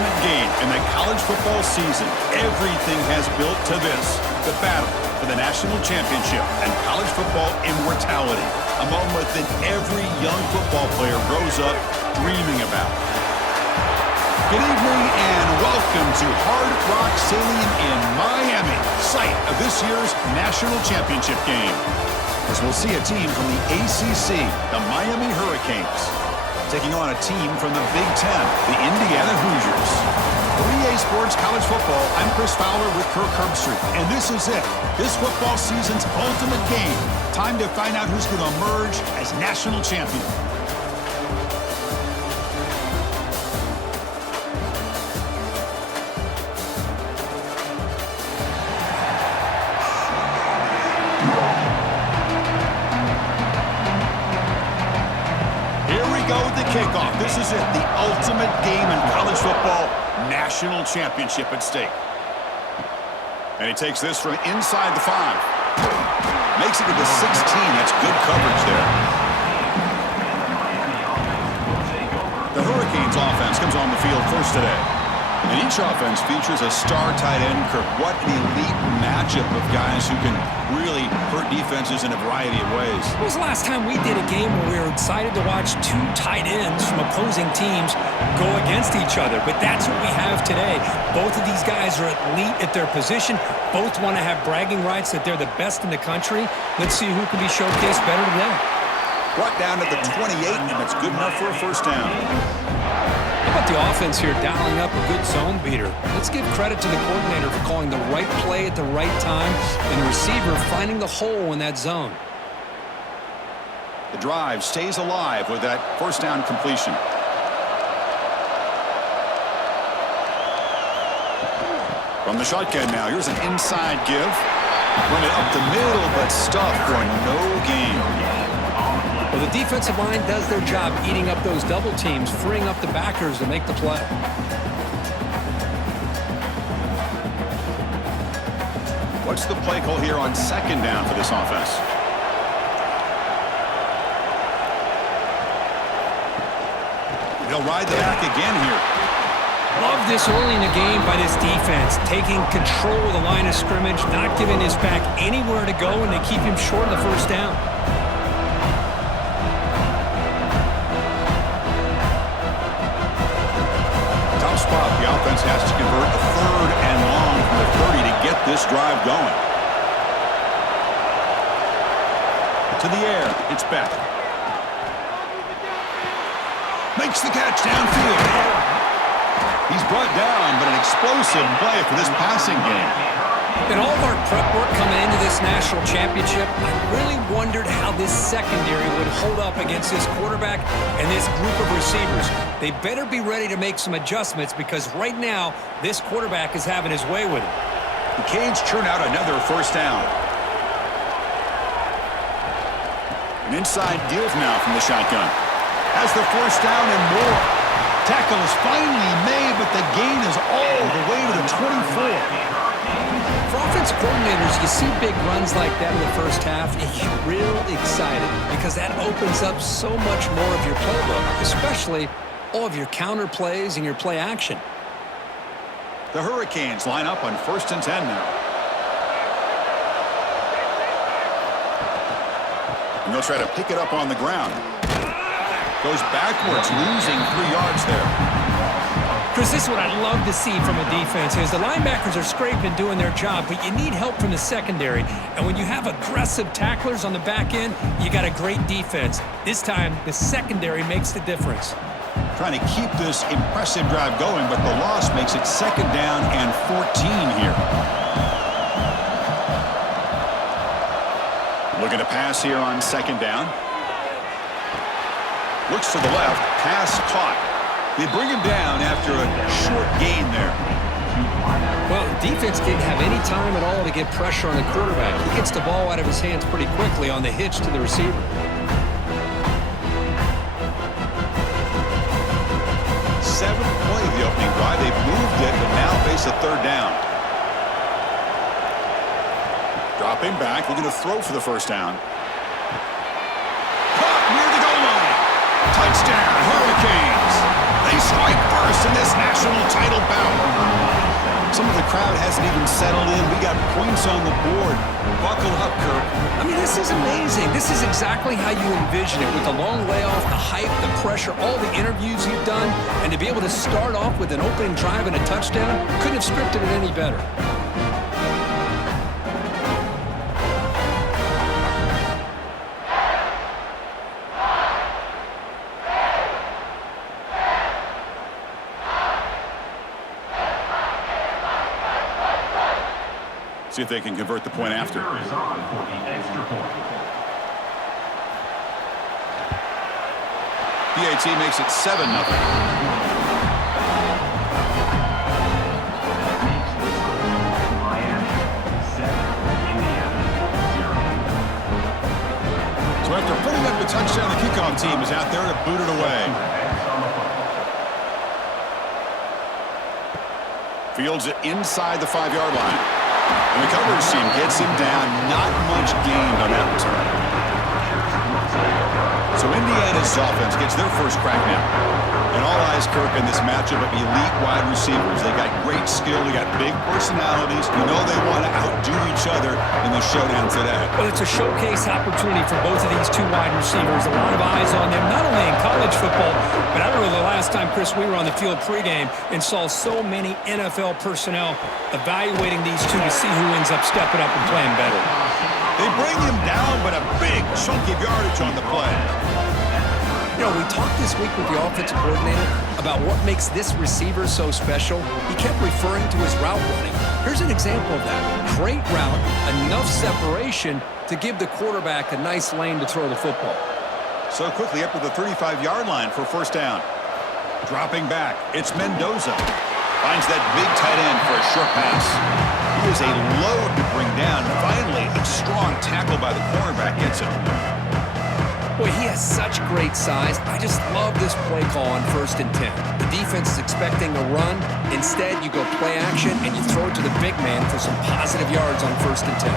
ultimate game in the college football season. Everything has built to this, the battle for the national championship and college football immortality, a moment that every young football player grows up dreaming about. Good evening and welcome to Hard Rock Stadium in Miami, site of this year's national championship game. As we'll see a team from the ACC, the Miami Hurricanes, taking on a team from the Big Ten, the Indiana Hoosiers. For EA Sports College Football, I'm Chris Fowler with Kirk Herbstreit, and this is it. This football season's ultimate game. Time to find out who's going to emerge as national champion. Kickoff. This is it, the ultimate game in college football, national championship at stake. And he takes this from inside the 5. Makes it to the 16. That's good coverage there. The Hurricanes offense comes on the field first today. And each offense features a star tight end. Kirk, what an elite matchup of guys who can really hurt defenses in a variety of ways. When was the last time we did a game where we were excited to watch two tight ends from opposing teams go against each other? But that's what we have today. Both of these guys are elite at their position. Both want to have bragging rights that they're the best in the country. Let's see who can be showcased better today. Brought down to the 28, and that's good enough for a first down. How about the offense here dialing up a good zone beater? Let's give credit to the coordinator for calling the right play at the right time and the receiver finding the hole in that zone. The drive stays alive with that first down completion. From the shotgun now, here's an inside give. Run it up the middle, but stuffed for no gain. Well, the defensive line does their job eating up those double teams, freeing up the backers to make the play. What's the play call here on second down for this offense? They'll ride the back again here. Love this early in the game by this defense, taking control of the line of scrimmage, not giving his back anywhere to go, and they keep him short of the first down. The offense has to convert a third and long from the 30 to get this drive going. To the air, it's Beck. Makes the catch downfield. He's brought down, but an explosive play for this passing game. In all of our prep work coming into this national championship, I really wondered how this secondary would hold up against this quarterback and this group of receivers. They better be ready to make some adjustments because right now, this quarterback is having his way with it. The Canes churn out another first down. An inside give now from the shotgun. Has the first down and more. Tackle is finally made, but the gain is all the way to the 24. For offensive coordinators, you see big runs like that in the first half, you get real excited because that opens up so much more of your playbook, especially all of your counter plays and your play action. The Hurricanes line up on 1st and 10 now. And they'll try to pick it up on the ground. Goes backwards, losing 3 yards there. Chris, this is what I love to see from a defense is the linebackers are scraping, doing their job, but you need help from the secondary. And when you have aggressive tacklers on the back end, you got a great defense. This time, the secondary makes the difference. Trying to keep this impressive drive going, but the loss makes it 2nd down and 14 here. Looking to pass here on 2nd down. Looks to the left, pass caught. They bring him down after a short gain there. Well, defense didn't have any time at all to get pressure on the quarterback. He gets the ball out of his hands pretty quickly on the hitch to the receiver. 7th play of the opening drive. They've moved it, but now face a 3rd down. Dropping back, looking to throw for the first down. Caught near the goal line. Touchdown, Hurricanes. They strike first in this national title crowd hasn't even settled in. We got points on the board. Buckle up, Kirk. I mean, this is amazing. This is exactly how you envision it, with the long layoff, the hype, the pressure, all the interviews you've done, and to be able to start off with an opening drive and a touchdown, couldn't have scripted it any better. See if they can convert the point after. PAT makes it 7-0. So after putting up the touchdown, the kickoff team is out there to boot it away. Fields it inside the 5-yard line. And the coverage team gets him down. Not much gained on that return. So Indiana's offense gets their first crack now. And all eyes, Kirk, in this matchup of elite wide receivers. They got great skill. They got big personalities. You know they want to outdo each other in the showdown today. Well, it's a showcase opportunity for both of these two wide receivers. A lot of eyes on them, not only in college football, but I don't know the last time, Chris, we were on the field pregame and saw so many NFL personnel evaluating these two to see who ends up stepping up and playing better. They bring him down, but a big chunk of yardage on the play. You know, we talked this week with the offensive coordinator about what makes this receiver so special. He kept referring to his route running. Here's an example of that. Great route, enough separation to give the quarterback a nice lane to throw the football. So quickly up to the 35-yard line for first down. Dropping back, it's Mendoza. Finds that big tight end for a short pass. He is a load to bring down. Finally, a strong tackle by the cornerback gets him. Boy, he has such great size. I just love this play call on 1st and 10. The defense is expecting a run. Instead, you go play action, and you throw it to the big man for some positive yards on 1st and 10.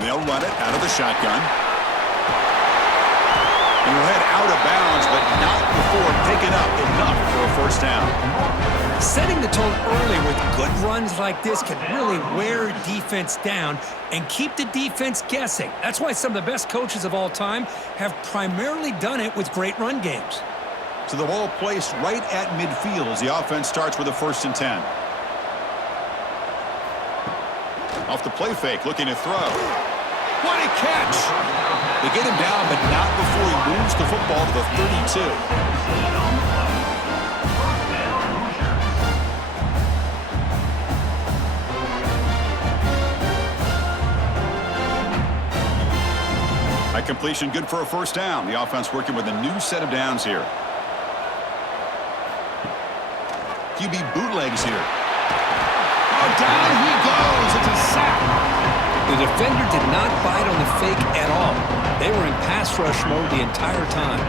And they'll run it out of the shotgun. And he'll head out of bounds, but not before picking up enough for a first down. Setting the tone early with good runs like this can really wear defense down and keep the defense guessing. That's why some of the best coaches of all time have primarily done it with great run games. So the ball placed right at midfield as the offense starts with a 1st and 10. Off the play fake, looking to throw. What a catch! They get him down, but not before he moves the football to the 32. That completion good for a first down. The offense working with a new set of downs here. QB bootlegs here. Oh, down he goes. It's a sack. The defender did not bite on the fake at all. They were in pass rush mode the entire time.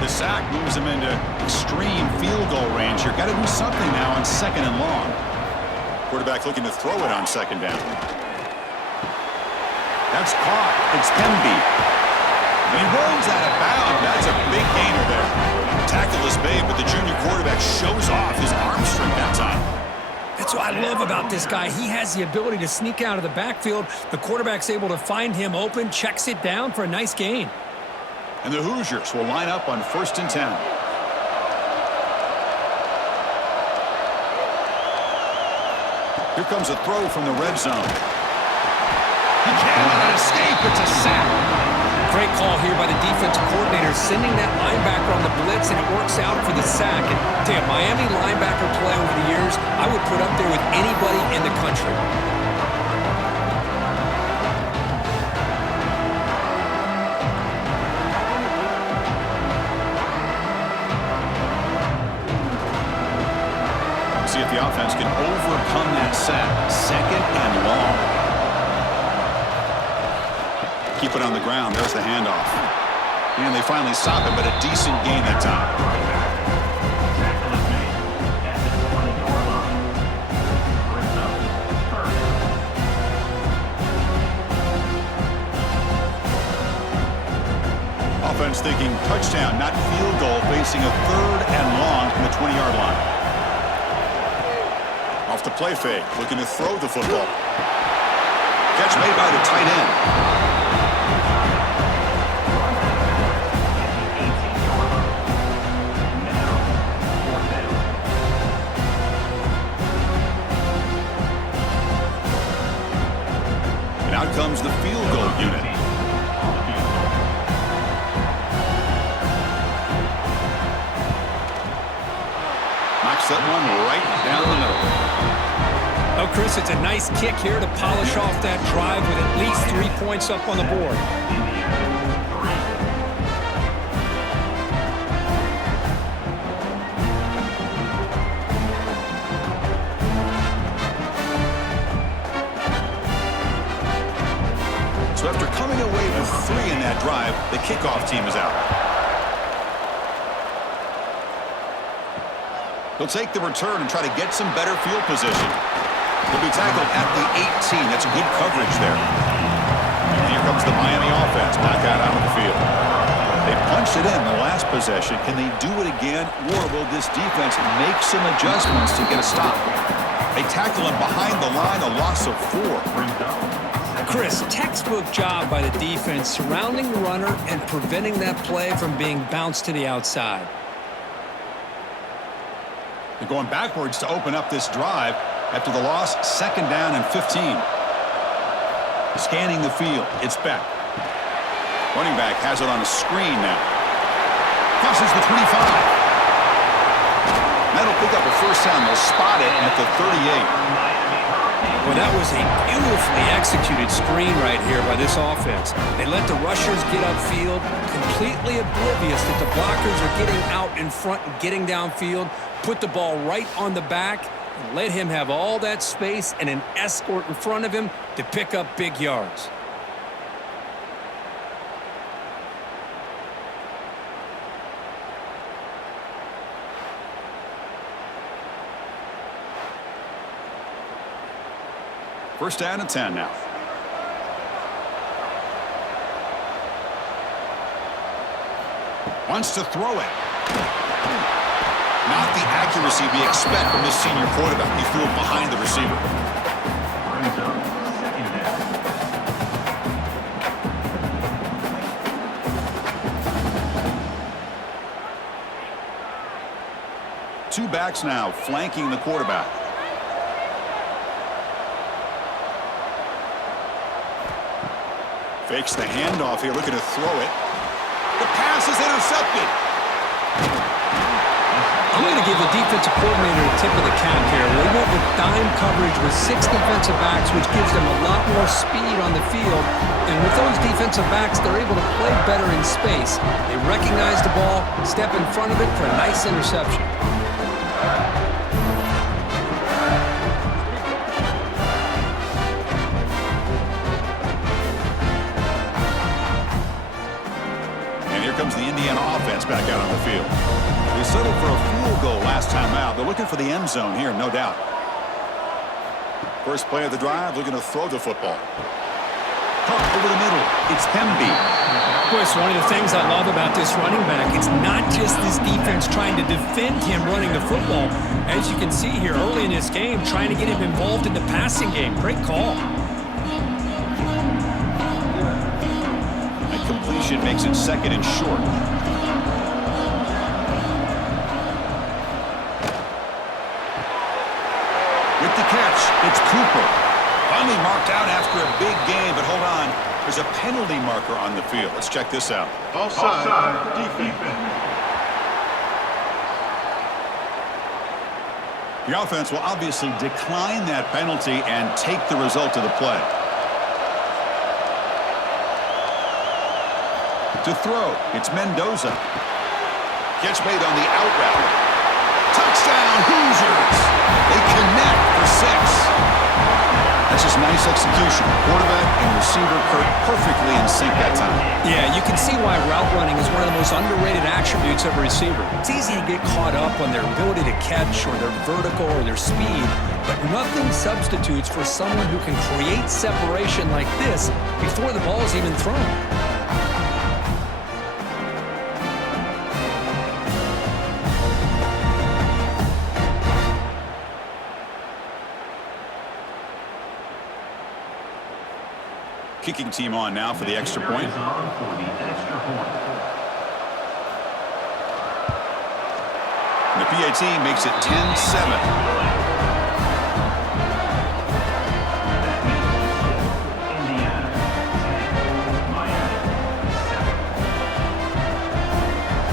The sack moves him into extreme field goal range here. Got to do something now on 2nd and long. Quarterback looking to throw it on 2nd down. That's caught. It's Temby. And he rolls out of bounds. That's a big gainer there. Tackle is made, but the junior quarterback shows off his arm strength that time. That's what I love about this guy. He has the ability to sneak out of the backfield. The quarterback's able to find him open, checks it down for a nice gain. And the Hoosiers will line up on 1st and 10. Here comes a throw from the red zone. He cannot escape. It's a sack. Great call here by the defensive coordinator, sending that linebacker on the blitz, and it works out for the sack. And damn, Miami linebacker play over the years, I would put up there with anybody in the country. See if the offense can overcome that sack. 2nd and long. Keep it on the ground. There's the handoff. And they finally stop it, but a decent gain that time. offense thinking touchdown, not field goal, facing a 3rd and long from the 20-yard line. Off the play fake, looking to throw the football. Catch made by the tight end. And out comes the field goal unit. Knocks that one right down the middle. Oh, Chris, it's a nice kick here to polish off that drive with at least 3 points up on the board. So after coming away with 3 in that drive, the kickoff team is out. He'll take the return and try to get some better field position. He'll be tackled at the 18. That's good coverage there. And here comes the Miami offense back out onto the field. They punched it in the last possession. Can they do it again, or will this defense make some adjustments to get a stop? They tackle him behind the line, a loss of 4. Chris, textbook job by the defense surrounding the runner and preventing that play from being bounced to the outside. They're going backwards to open up this drive after the loss, 2nd down and 15. Scanning the field, it's Beck. Running back has it on a screen now. Crosses the 25. That'll pick up a first down. They'll spot it at the 38. Well, that was a beautifully executed screen right here by this offense. They let the rushers get upfield, completely oblivious that the blockers are getting out in front and getting downfield, put the ball right on the back, and let him have all that space and an escort in front of him to pick up big yards. First down and 10 now. Wants to throw it. Not the accuracy we expect from this senior quarterback. He threw it behind the receiver. Two backs now flanking the quarterback. Fakes the handoff here, looking to throw it. The pass is intercepted. I'm going to give the defensive coordinator a tip of the cap here. They went with dime coverage with 6 defensive backs, which gives them a lot more speed on the field. And with those defensive backs, they're able to play better in space. They recognize the ball, step in front of it for a nice interception. Comes the Indiana offense back out on the field. They settled for a field goal last time out. They're looking for the end zone here, no doubt. First play of the drive, looking to throw the football. Caught over the middle. It's Hemby. Boy, it's one of the things I love about this running back. It's not just this defense trying to defend him running the football. As you can see here early in this game, trying to get him involved in the passing game. Great call. Completion makes it 2nd and short. With the catch, it's Cooper. Finally marked out after a big game, but hold on. There's a penalty marker on the field. Let's check this out. Offside, defense. The offense will obviously decline that penalty and take the result of the play. To throw, it's Mendoza. Catch made on the out route. Touchdown, Hoosiers! They connect for 6. That's just nice execution. Quarterback and receiver perfectly in sync that time. Yeah, you can see why route running is one of the most underrated attributes of a receiver. It's easy to get caught up on their ability to catch or their vertical or their speed, but nothing substitutes for someone who can create separation like this before the ball is even thrown. kicking team on now for the extra point. And the PAT makes it 10-7.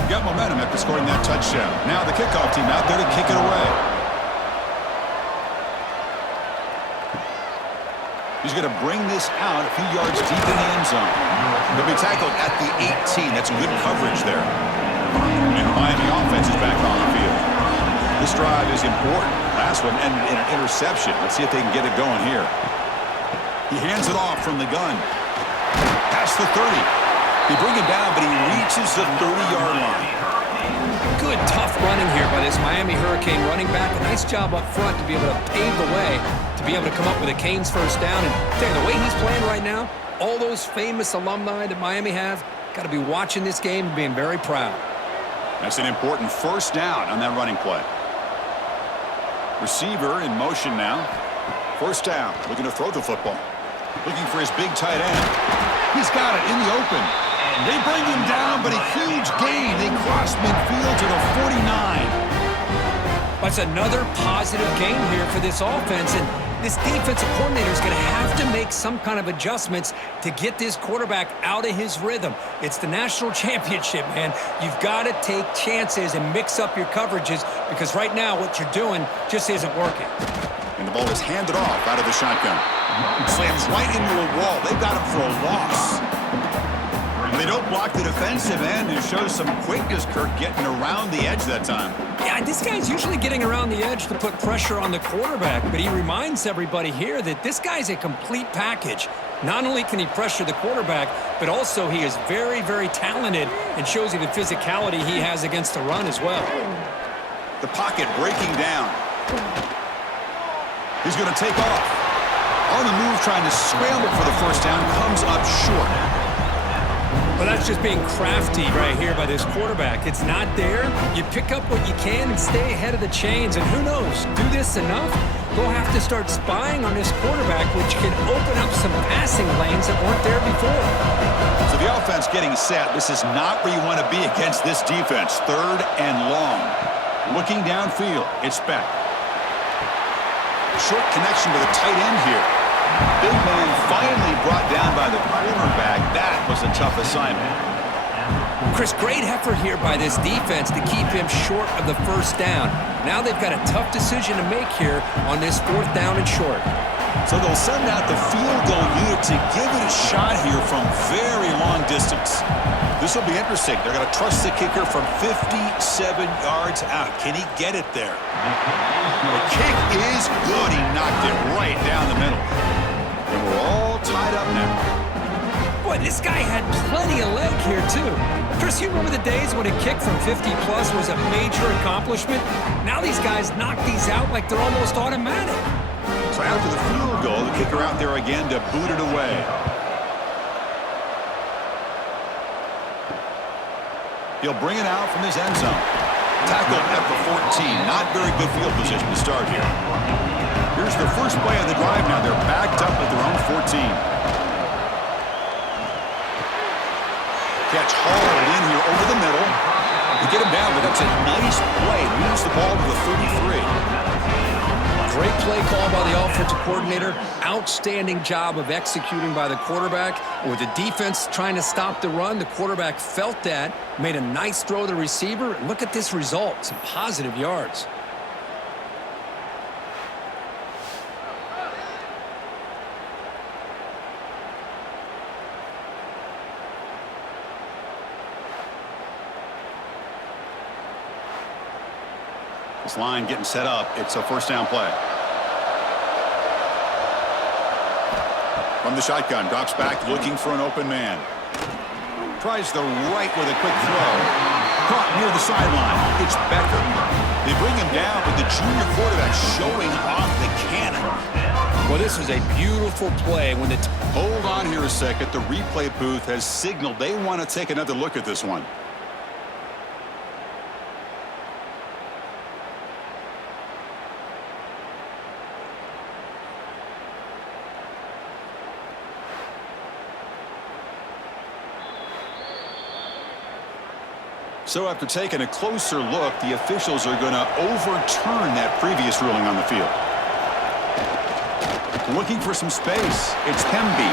Got momentum after scoring that touchdown. Now the kickoff team out there to kick it away. He's going to bring this out a few yards deep in the end zone. They'll be tackled at the 18. That's good coverage there. And the Miami offense is back on the field. This drive is important. Last one ended in an interception. Let's see if they can get it going here. He hands it off from the gun. Past the 30. They bring him down, but he reaches the 30-yard line. Good, tough running here by this Miami Hurricane running back. A nice job up front to be able to pave the way, to be able to come up with a Canes first down. And tell you, the way he's playing right now, all those famous alumni that Miami have, got to be watching this game and being very proud. That's an important first down on that running play. Receiver in motion now. First down, looking to throw the football. Looking for his big tight end. He's got it in the open. They bring him down, but a huge gain. They cross midfield to the 49. That's another positive game here for this offense, and this defensive coordinator is going to have to make some kind of adjustments to get this quarterback out of his rhythm. It's the national championship, man. You've got to take chances and mix up your coverages, because right now what you're doing just isn't working. And the ball is handed off out of the shotgun. Slams right into a wall. They've got him for a loss. And they don't block the defensive end, and shows some quickness, Kirk, getting around the edge that time. Yeah, this guy's usually getting around the edge to put pressure on the quarterback, but he reminds everybody here that this guy's a complete package. Not only can he pressure the quarterback, but also he is very, very talented and shows you the physicality he has against the run as well. The pocket breaking down. He's going to take off. On the move, trying to scramble for the first down, comes up short. Well, that's just being crafty right here by this quarterback. It's not there. You pick up what you can and stay ahead of the chains. And who knows, do this enough, we'll have to start spying on this quarterback, which can open up some passing lanes that weren't there before. So the offense getting set. This is not where you want to be against this defense. 3rd and long. Looking downfield, it's Beck. Short connection to the tight end here. Big man finally brought down by the cornerback. That was a tough assignment. Chris, great effort here by this defense to keep him short of the first down. Now they've got a tough decision to make here on this 4th down and short. So they'll send out the field goal unit to give it a shot here from very long distance. This will be interesting. They're going to trust the kicker from 57 yards out. Can he get it there? The kick is good. He knocked it right down the middle. And we're all tied up now. Boy, this guy had plenty of leg here, too. Chris, you remember the days when a kick from 50-plus was a major accomplishment? Now these guys knock these out like they're almost automatic. So after the field goal, the kicker out there again to boot it away. He'll bring it out from his end zone. Tackled at the 14. Not very good field position to start here. Here's the first play of the drive now. They're backed up at their own 14. Catch hauled in here over the middle. To get him down, but that's a nice play. Moves the ball to the 33. Great play call by the offensive coordinator. Outstanding job of executing by the quarterback. With the defense trying to stop the run, the quarterback felt that, made a nice throw to the receiver. Look at this result. Some positive yards. This line getting set up. It's a first down play. From the shotgun, drops back looking for an open man. Tries the right with a quick throw. Caught near the sideline. It's Becker. They bring him down, but the junior quarterback showing off the cannon. Well, this was a beautiful play. When the Hold on here a second. The replay booth has signaled they want to take another look at this one. So after taking a closer look, the officials are going to overturn that previous ruling on the field. Looking for some space. It's Hemby.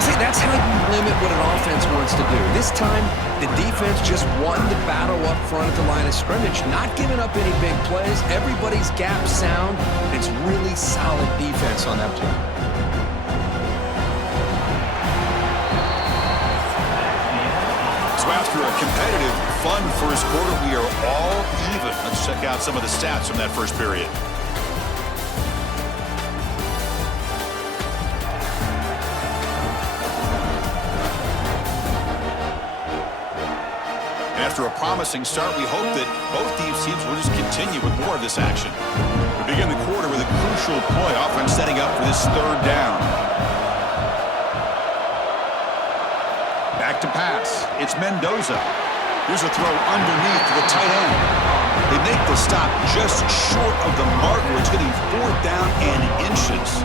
See, that's how you limit what an offense wants to do. This time, the defense just won the battle up front at the line of scrimmage, not giving up any big plays. Everybody's gap sound. It's really solid defense on that play. So after a competitive, fun first quarter, we are all even. Let's check out some of the stats from that first period. After a promising start, we hope that both these teams will just continue with more of this action. We begin the quarter with a crucial play. Offense setting up for this third down. Back to pass. It's Mendoza. Here's a throw underneath to the tight end. They make the stop just short of the marker. It's getting fourth down and inches.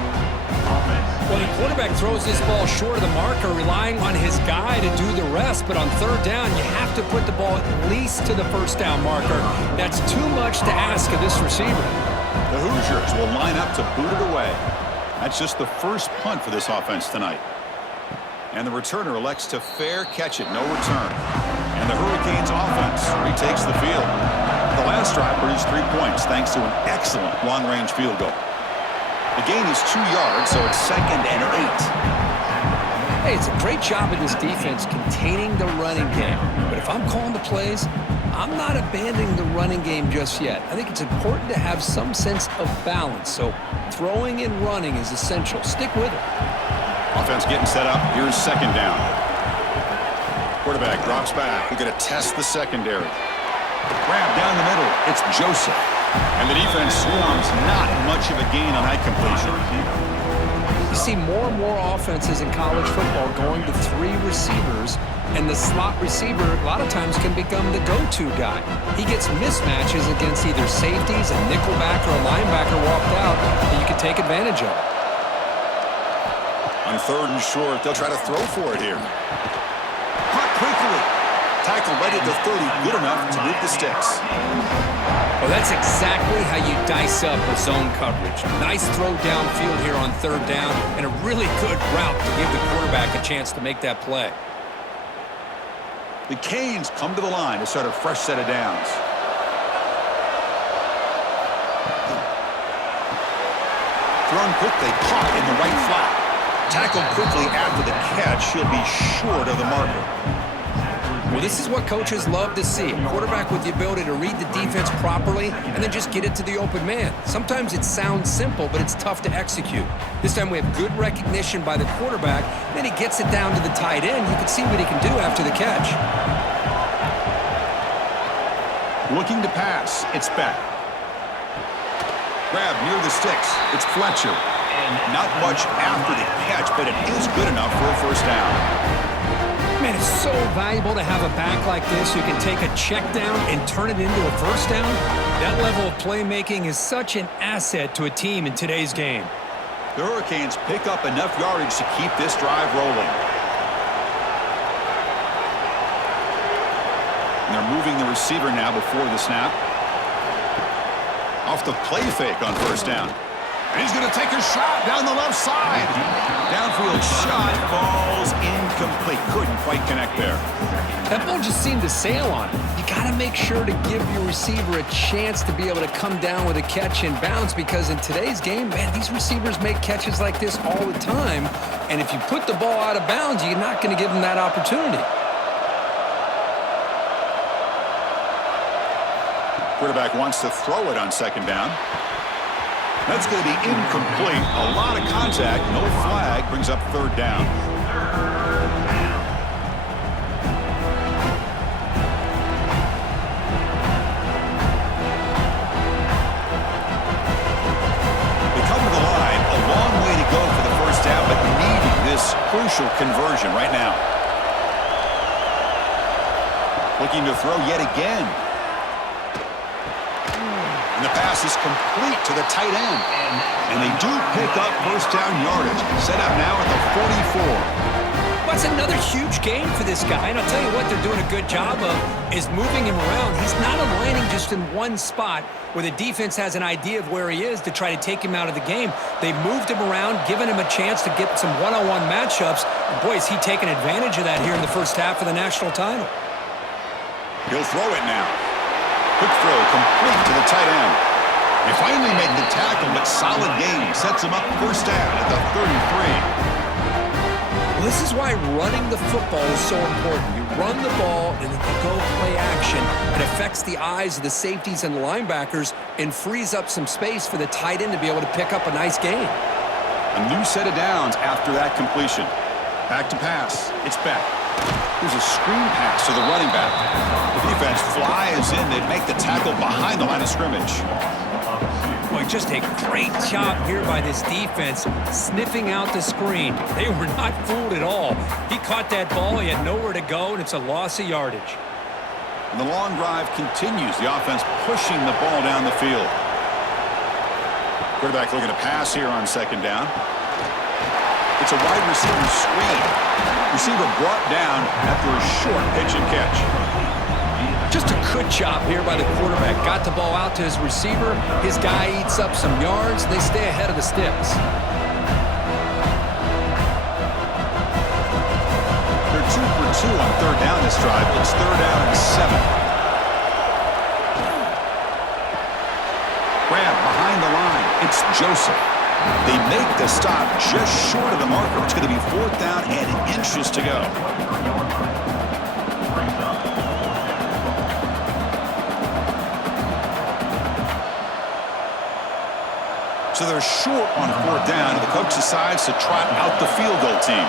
Well, the quarterback throws this ball short of the marker, relying on his guy to do the rest. But on third down, you have to put the ball at least to the first down marker. That's too much to ask of this receiver. The Hoosiers will line up to boot it away. That's just the first punt for this offense tonight. And the returner elects to fair catch it, no return. And the Hurricanes offense retakes the field. The last drive produced 3 points thanks to an excellent long-range field goal. The gain is 2 yards, so it's 2nd and 8. Hey, it's a great job of this defense containing the running game. But if I'm calling the plays, I'm not abandoning the running game just yet. I think it's important to have some sense of balance. So throwing and running is essential. Stick with it. Offense getting set up. Here's second down. Quarterback drops back. We're going to test the secondary. Grab down the middle. It's Joseph. And the defense swarms, not much of a gain on that completion. You see more and more offenses in college football going to 3 receivers, and the slot receiver a lot of times can become the go-to guy. He gets mismatches against either safeties, a nickelback, or a linebacker walked out that you can take advantage of. On third and short, they'll try to throw for it here. Caught quickly. Tackle right at the 30, good enough to move the sticks. Well, that's exactly how you dice up a zone coverage. Nice throw downfield here on third down, and a really good route to give the quarterback a chance to make that play. The Canes come to the line to start a fresh set of downs. Thrown quickly, caught in the right flat. Tackled quickly after the catch. He'll be short of the marker. Well, this is what coaches love to see. A quarterback with the ability to read the defense properly and then just get it to the open man. Sometimes it sounds simple, but it's tough to execute. This time we have good recognition by the quarterback. Then he gets it down to the tight end. You can see what he can do after the catch. Looking to pass. It's Beck. Grab near the sticks. It's Fletcher. Not much after the catch, but it is good enough for a first down. Man, it's so valuable to have a back like this who can take a check down and turn it into a first down. That level of playmaking is such an asset to a team in today's game. The Hurricanes pick up enough yardage to keep this drive rolling. And they're moving the receiver now before the snap. Off the play fake on first down. And he's going to take a shot down the left side. Downfield shot falls incomplete. Couldn't quite connect there. That ball just seemed to sail on it. You got to make sure to give your receiver a chance to be able to come down with a catch and bounce, because in today's game, man, these receivers make catches like this all the time. And if you put the ball out of bounds, you're not going to give them that opportunity. Quarterback wants to throw it on second down. That's going to be incomplete. A lot of contact, no flag, brings up third down. They come to the line, a long way to go for the first down, but needing this crucial conversion right now. Looking to throw yet again. And the pass is complete to the tight end. And they do pick up first down yardage. Set up now at the 44. But it's another huge game for this guy, and I'll tell you what they're doing a good job of is moving him around. He's not aligning just in one spot where the defense has an idea of where he is to try to take him out of the game. They moved him around, giving him a chance to get some one-on-one matchups. And boy, is he taking advantage of that here in the first half of the national title. He'll throw it now. Quick throw, complete to the tight end. They finally make the tackle, but solid game sets him up first down at the 33. This is why running the football is so important. You run the ball and then you go play action. It affects the eyes of the safeties and linebackers and frees up some space for the tight end to be able to pick up a nice gain. A new set of downs after that completion. Back to pass. It's back. Here's a screen pass to the running back. The defense flies in. They make the tackle behind the line of scrimmage. Boy, just a great job here by this defense, sniffing out the screen. They were not fooled at all. He caught that ball, he had nowhere to go, and it's a loss of yardage. And the long drive continues. The offense pushing the ball down the field. Quarterback looking to pass here on second down. It's a wide receiver screen. Receiver brought down after a short pitch and catch. Just a good job here by the quarterback. Got the ball out to his receiver. His guy eats up some yards. They stay ahead of the sticks. They're 2 for 2 on third down this drive. It's third down and 7. Grab behind the line. It's Joseph. They make the stop just short of the marker. It's going to be fourth down and inches to go. So they're short on fourth down, and the coach decides to trot out the field goal team.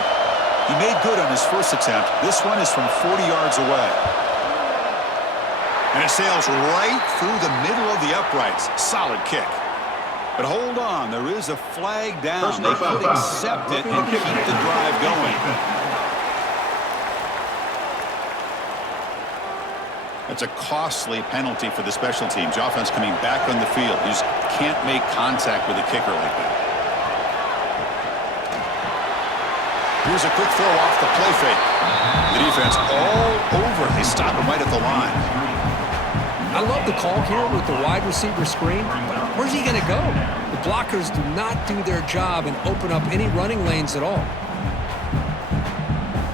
He made good on his first attempt. This one is from 40 yards away. And it sails right through the middle of the uprights. Solid kick. But hold on, there is a flag down. They could accept it and keep the drive going. It's a costly penalty for the special teams. The offense coming back on the field. You just can't make contact with a kicker like that. Here's a quick throw off the play fake. The defense all over. They stop him right at the line. I love the call here with the wide receiver screen. Where's he going to go? The blockers do not do their job and open up any running lanes at all.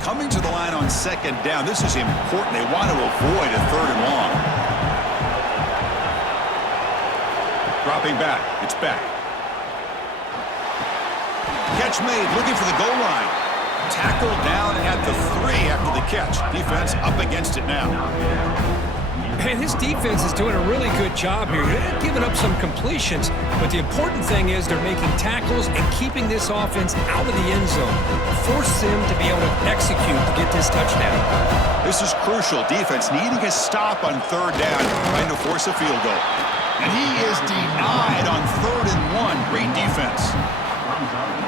Coming to the line on second down. This is important. They want to avoid a third and long. Dropping back. It's back. Catch made. Looking for the goal line. Tackled down at the 3 after the catch. Defense up against it now. Man, his defense is doing a really good job here. They're not giving up some completions, but the important thing is they're making tackles and keeping this offense out of the end zone. Force them to be able to execute to get this touchdown. This is crucial. Defense needing a stop on third down, trying to force a field goal. And he is denied on 3rd and 1. Great defense.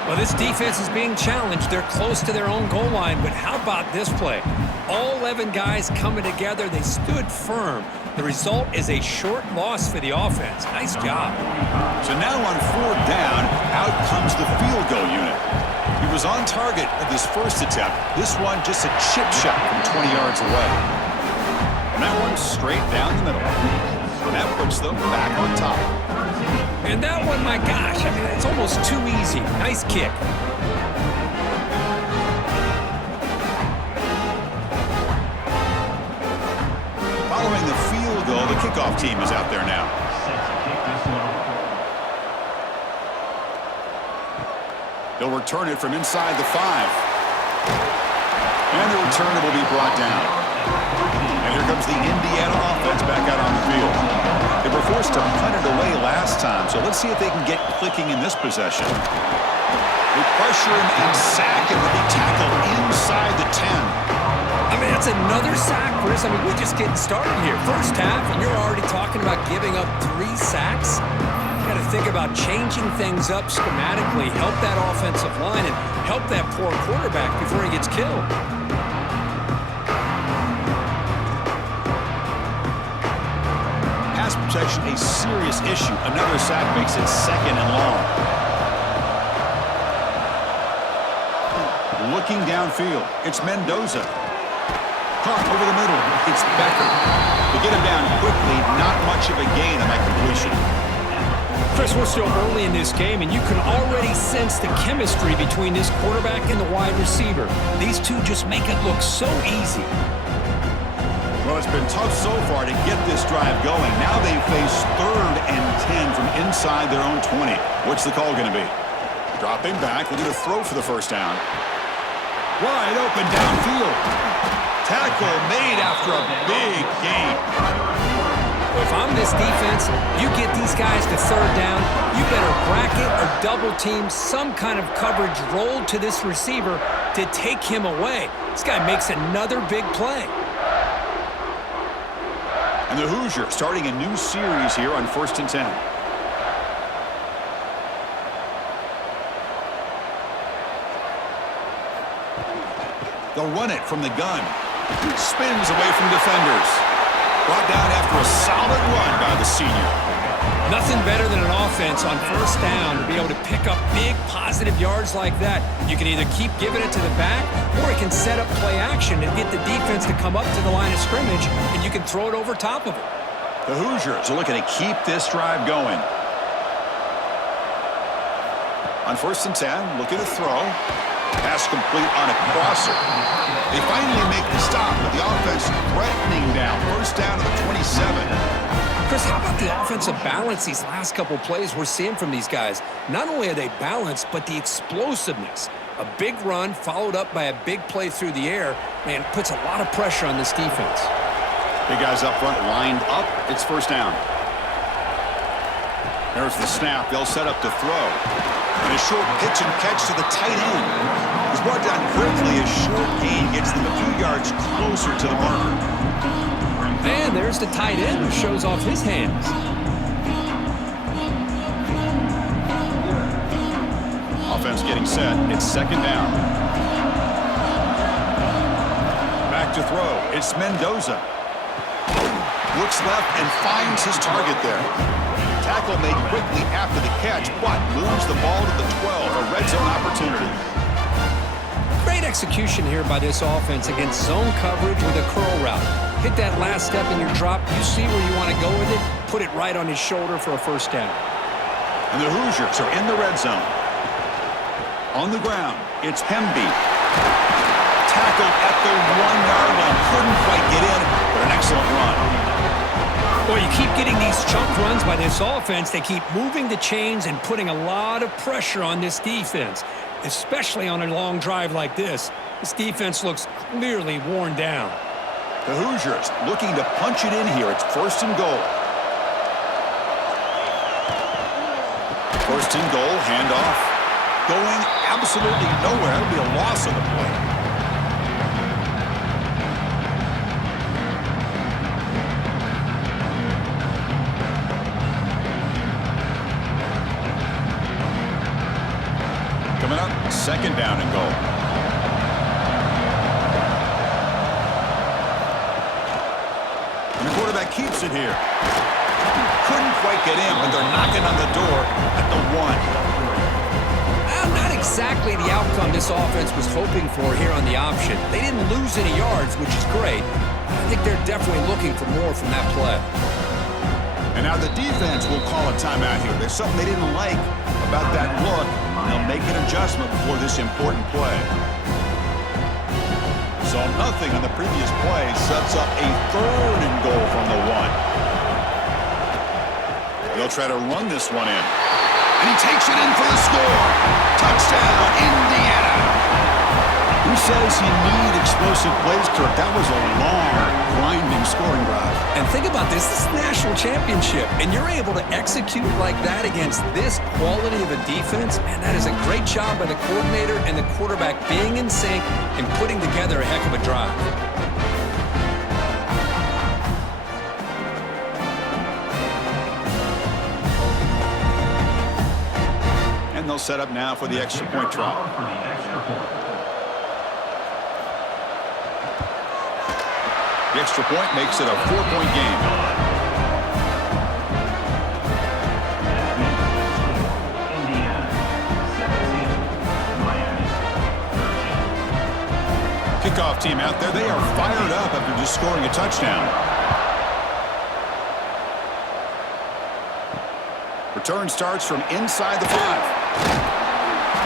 Well, this defense is being challenged. They're close to their own goal line, but how about this play? All 11 guys coming together. They stood firm. The result is a short loss for the offense. Nice job. So now on 4th down, out comes the field goal unit. He was on target at his first attempt. This one just a chip shot from 20 yards away. And that one straight down the middle. And that puts them back on top. And that one, my gosh, I mean, it's almost too easy. Nice kick. Following the field goal, the kickoff team is out there now. They'll return it from inside the 5. And the return will be brought down. And here comes the Indiana offense back out on the field. They were forced to punt it away last time, so let's see if they can get clicking in this possession. They pressure him and sack him, and they tackle inside the 10. I mean, that's another sack, Chris. I mean, we're just getting started here. First half, and you're already talking about giving up 3 sacks. You got to think about changing things up schematically, help that offensive line, and help that poor quarterback before he gets killed. Pass protection, a serious issue. Another sack makes it 2nd and long. Looking downfield, it's Mendoza. Caught over the middle, it's Becker. To get him down quickly, not much of a gain on that completion. Chris, we're still early in this game, and you can already sense the chemistry between this quarterback and the wide receiver. These two just make it look so easy. Well, it's been tough so far to get this drive going. Now they face 3rd and 10 from inside their own 20. What's the call going to be? Dropping back, looking to throw for the first down. Wide open downfield. Tackle made after a big gain. If I'm this defense, you get these guys to 3rd down, you better bracket or double team some kind of coverage rolled to this receiver to take him away. This guy makes another big play. And the Hoosiers starting a new series here on 1st and 10. They'll run it from the gun. Spins away from defenders. Brought down after a solid run by the senior. Nothing better than an offense on 1st down to be able to pick up big positive yards like that. You can either keep giving it to the back, or it can set up play action and get the defense to come up to the line of scrimmage, and you can throw it over top of it. The Hoosiers are looking to keep this drive going. On 1st and 10, looking to throw. Pass complete on a crosser. They finally make the stop, but the offense threatening down. 1st down to the 27. Chris, how about the offensive balance these last couple plays we're seeing from these guys? Not only are they balanced, but the explosiveness. A big run followed up by a big play through the air, man, puts a lot of pressure on this defense. Big guys up front lined up. It's 1st down. There's the snap. They'll set up to throw. And a short pitch and catch to the tight end. He's brought down quickly. A short gain gets them a few yards closer to the marker. And there's the tight end who shows off his hands. Offense getting set. It's 2nd down. Back to throw. It's Mendoza. Looks left and finds his target there. Tackle made quickly after the catch, but moves the ball to the 12, a red zone opportunity. Great execution here by this offense against zone coverage with a curl route. Hit that last step in your drop. You see where you want to go with it. Put it right on his shoulder for a 1st down. And the Hoosiers are in the red zone. On the ground, it's Hemby. Tackled at the 1-yard line. Couldn't quite get in, but an excellent run. Well, you keep getting these chunk runs by this offense. They keep moving the chains and putting a lot of pressure on this defense, especially on a long drive like this. This defense looks clearly worn down. The Hoosiers looking to punch it in here. It's 1st and goal. 1st and goal, handoff. Going absolutely nowhere. That'll be a loss of the play. Coming up, 2nd down and goal. And the quarterback keeps it here. Couldn't quite get in, but they're knocking on the door at the 1. Not exactly the outcome this offense was hoping for here on the option. They didn't lose any yards, which is great. I think they're definitely looking for more from that play. And now the defense will call a timeout here. There's something they didn't like about that look. They'll make an adjustment before this important play. So nothing on the previous play sets up a 3rd and goal from the 1. They'll try to run this one in. And he takes it in for the score. Touchdown, Indiana. Who says you need explosive plays, Kirk? That was a long, grinding scoring drive. And think about this. This is the national championship, and you're able to execute like that against this quality of a defense. Man, that is a great job by the coordinator and the quarterback being in sync and putting together a heck of a drive. And they'll set up now for the extra point try. The extra point makes it a 4-point game. team out there, they are fired up after just scoring a touchdown. Return starts from inside the 5.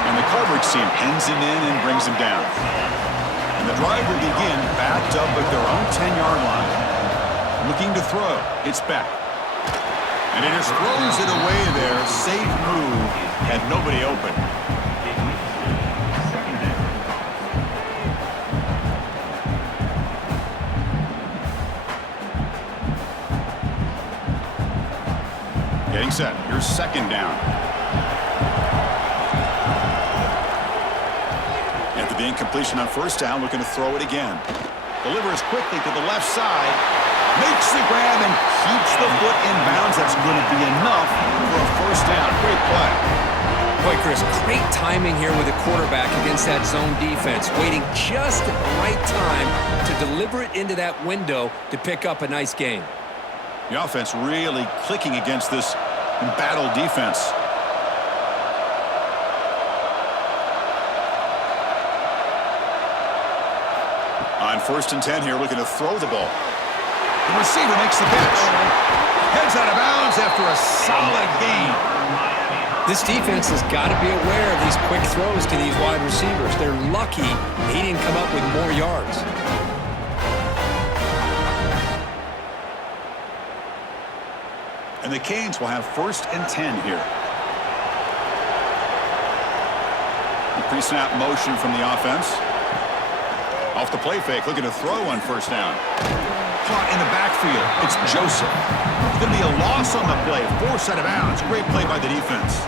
And the coverage team pins him in and brings him down. And the drive will begin backed up at their own 10-yard line. Looking to throw. It's back. And he just throws it away there. Safe move. Had nobody open. Getting set. Here's second down. After the incompletion on first down, looking to throw it again. Delivers quickly to the left side. Makes the grab and keeps the foot in bounds. That's going to be enough for a first down. Great play. Boy, Chris, great timing here with the quarterback against that zone defense. Waiting just at the right time to deliver it into that window to pick up a nice gain. The offense really clicking against this embattled defense. On 1st and 10 here, looking to throw the ball. The receiver makes the catch. Heads out of bounds after a solid gain. This defense has got to be aware of these quick throws to these wide receivers. They're lucky he didn't come up with more yards. And the Canes will have 1st and 10 here. The pre-snap motion from the offense. Off the play fake, looking to throw on first down. Caught in the backfield. It's Joseph. It's going to be a loss on the play. Forced out of bounds. Great play by the defense.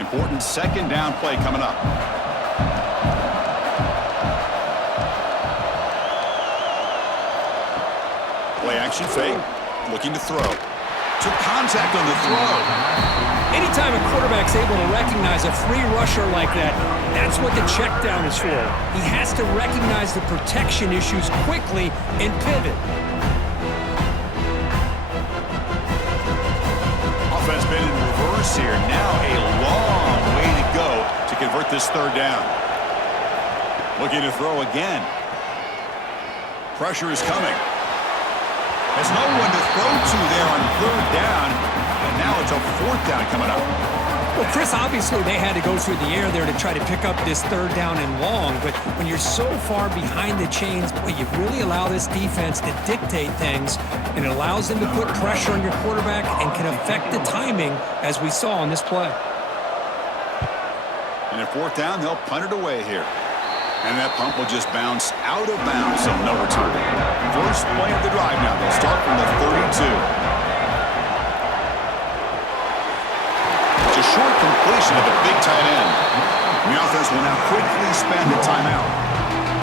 Important second down play coming up. Play action fake. Looking to throw. Took contact on the throw. Anytime a quarterback's able to recognize a free rusher like that, that's what the check down is for. He has to recognize the protection issues quickly and pivot. Offense been in reverse here. Now a long way to go to convert this third down. Looking to throw again. Pressure is coming. There's no one to throw to there on third down, and now it's a 4th down coming up. Well, Chris, obviously they had to go through the air there to try to pick up this third down and long, but when you're so far behind the chains, boy, you really allow this defense to dictate things, and it allows them to put pressure on your quarterback and can affect the timing, as we saw on this play. And at 4th down, they'll punt it away here. And that punt will just bounce out of bounds, so no return. First play of the drive now. They'll start from the 32. It's a short completion of the big tight end. The offense will now quickly spend the timeout.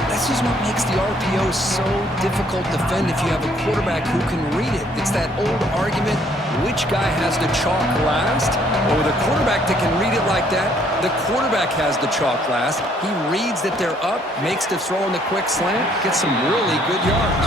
This is what makes the RPO so difficult to defend if you have a quarterback who can read it. It's that old argument, which guy has the chalk last? Well, with a quarterback that can read it like that, the quarterback has the chalk last. He reads that they're up, makes the throw in the quick slant, gets some really good yards.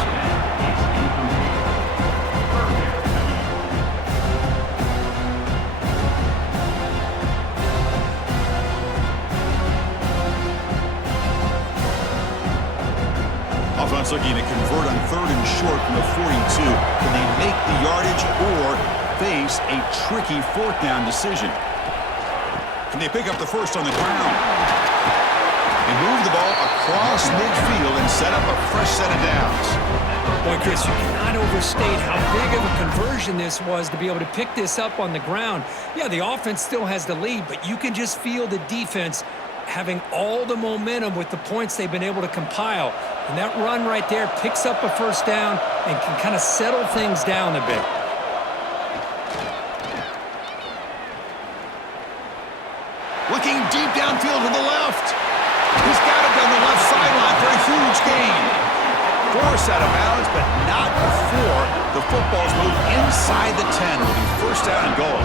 Offense looking to convert on 3rd and short from the 42. Can they make the yardage or face a tricky 4th down decision? Can they pick up the first on the ground? They move the ball across midfield and set up a fresh set of downs. Boy, Chris, you cannot overstate how big of a conversion this was to be able to pick this up on the ground. Yeah, the offense still has the lead, but you can just feel the defense having all the momentum with the points they've been able to compile. And that run right there picks up a first down and can kind of settle things down a bit. Looking deep downfield to the left. He's got it down the left sideline for a huge gain. Force out of bounds, but not before the football's moved inside the 10. Will be first down and goal.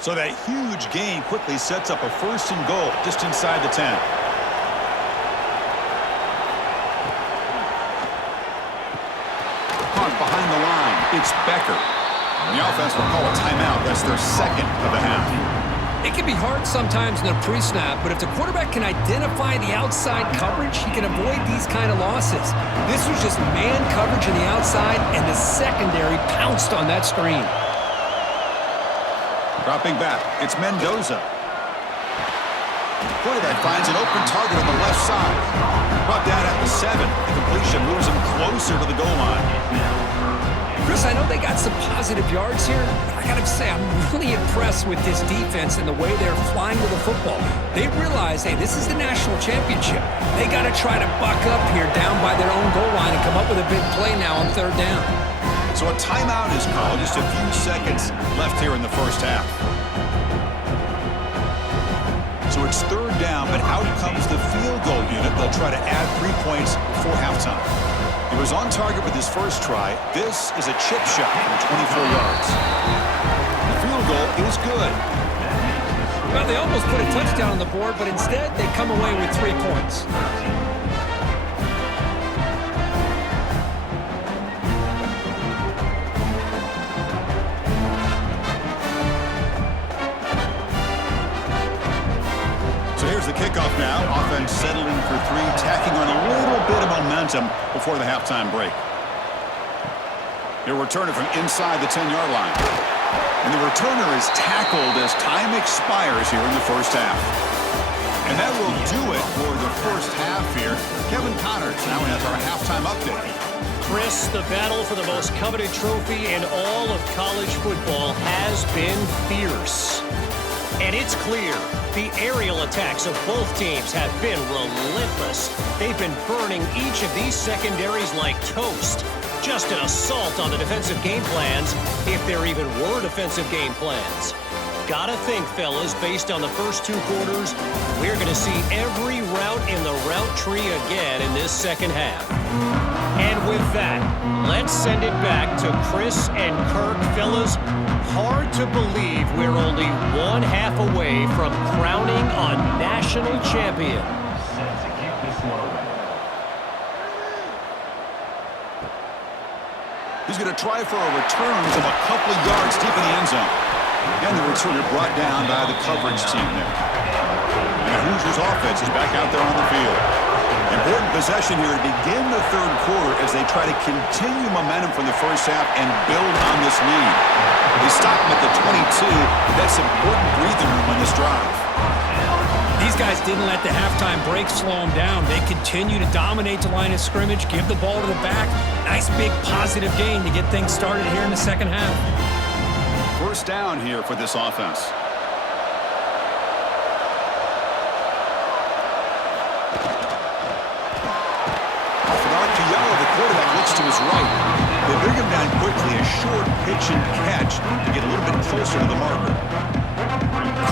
So that huge gain quickly sets up a 1st and goal just inside the 10. Caught behind the line. It's Becker. And the offense will call a timeout. That's their 2nd of the half. It can be hard sometimes in a pre-snap, but if the quarterback can identify the outside coverage, he can avoid these kind of losses. This was just man coverage on the outside, and the secondary pounced on that screen. Dropping back, it's Mendoza. Quarterback finds an open target on the left side. Brought down at the 7. The completion moves him closer to the goal line. Chris, I know they got some positive yards here, but I got to say, I'm really impressed with this defense and the way they're flying with the football. They realize, hey, this is the national championship. They got to try to buck up here down by their own goal line and come up with a big play now on 3rd down. So a timeout is called. Just a few seconds left here in the 1st half. So it's 3rd down, but out comes the field goal unit. They'll try to add 3 points before halftime. He was on target with his first try. This is a chip shot from 24 yards. The field goal is good. Well, they almost put a touchdown on the board, but instead they come away with 3 points. The kickoff now. Offense settling for 3, tacking on a little bit of momentum before the halftime break. He'll return it from inside the 10-yard line. And the returner is tackled as time expires here in the 1st half. And that will do it for the 1st half here. Kevin Connors now has our halftime update. Chris, the battle for the most coveted trophy in all of college football has been fierce. And it's clear, the aerial attacks of both teams have been relentless. They've been burning each of these secondaries like toast. Just an assault on the defensive game plans, if there even were defensive game plans. Gotta think, fellas, based on the first 2 quarters, we're going to see every route in the route tree again in this 2nd half. And with that, let's send it back to Chris and Kirk. Fellas, hard to believe we're only 1 half away from crowning a national champion. He's going to try for a return from a couple of yards deep in the end zone. And the returner brought down by the coverage team there. And the Hoosiers offense is back out there on the field. Important possession here to begin the 3rd quarter as they try to continue momentum from the 1st half and build on this lead. They stop him at the 22. That's important breathing room on this drive. These guys didn't let the halftime break slow them down. They continue to dominate the line of scrimmage, give the ball to the back. Nice big positive gain to get things started here in the 2nd half. 1st down here for this offense. Off an RPO, the quarterback looks to his right. They bring him down quickly, a short pitch and catch to get a little bit closer to the marker.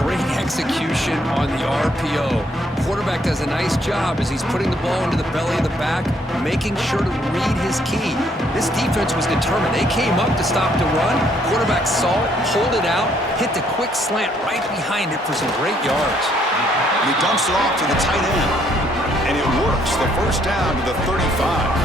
Great execution on the RPO. Quarterback does a nice job as he's putting the ball into the belly of the back, making sure to read his key. This defense was determined. They came up to stop the run. Quarterback saw it, pulled it out, hit the quick slant right behind it for some great yards. He dumps it off to the tight end, and it works. The 1st down to the 35.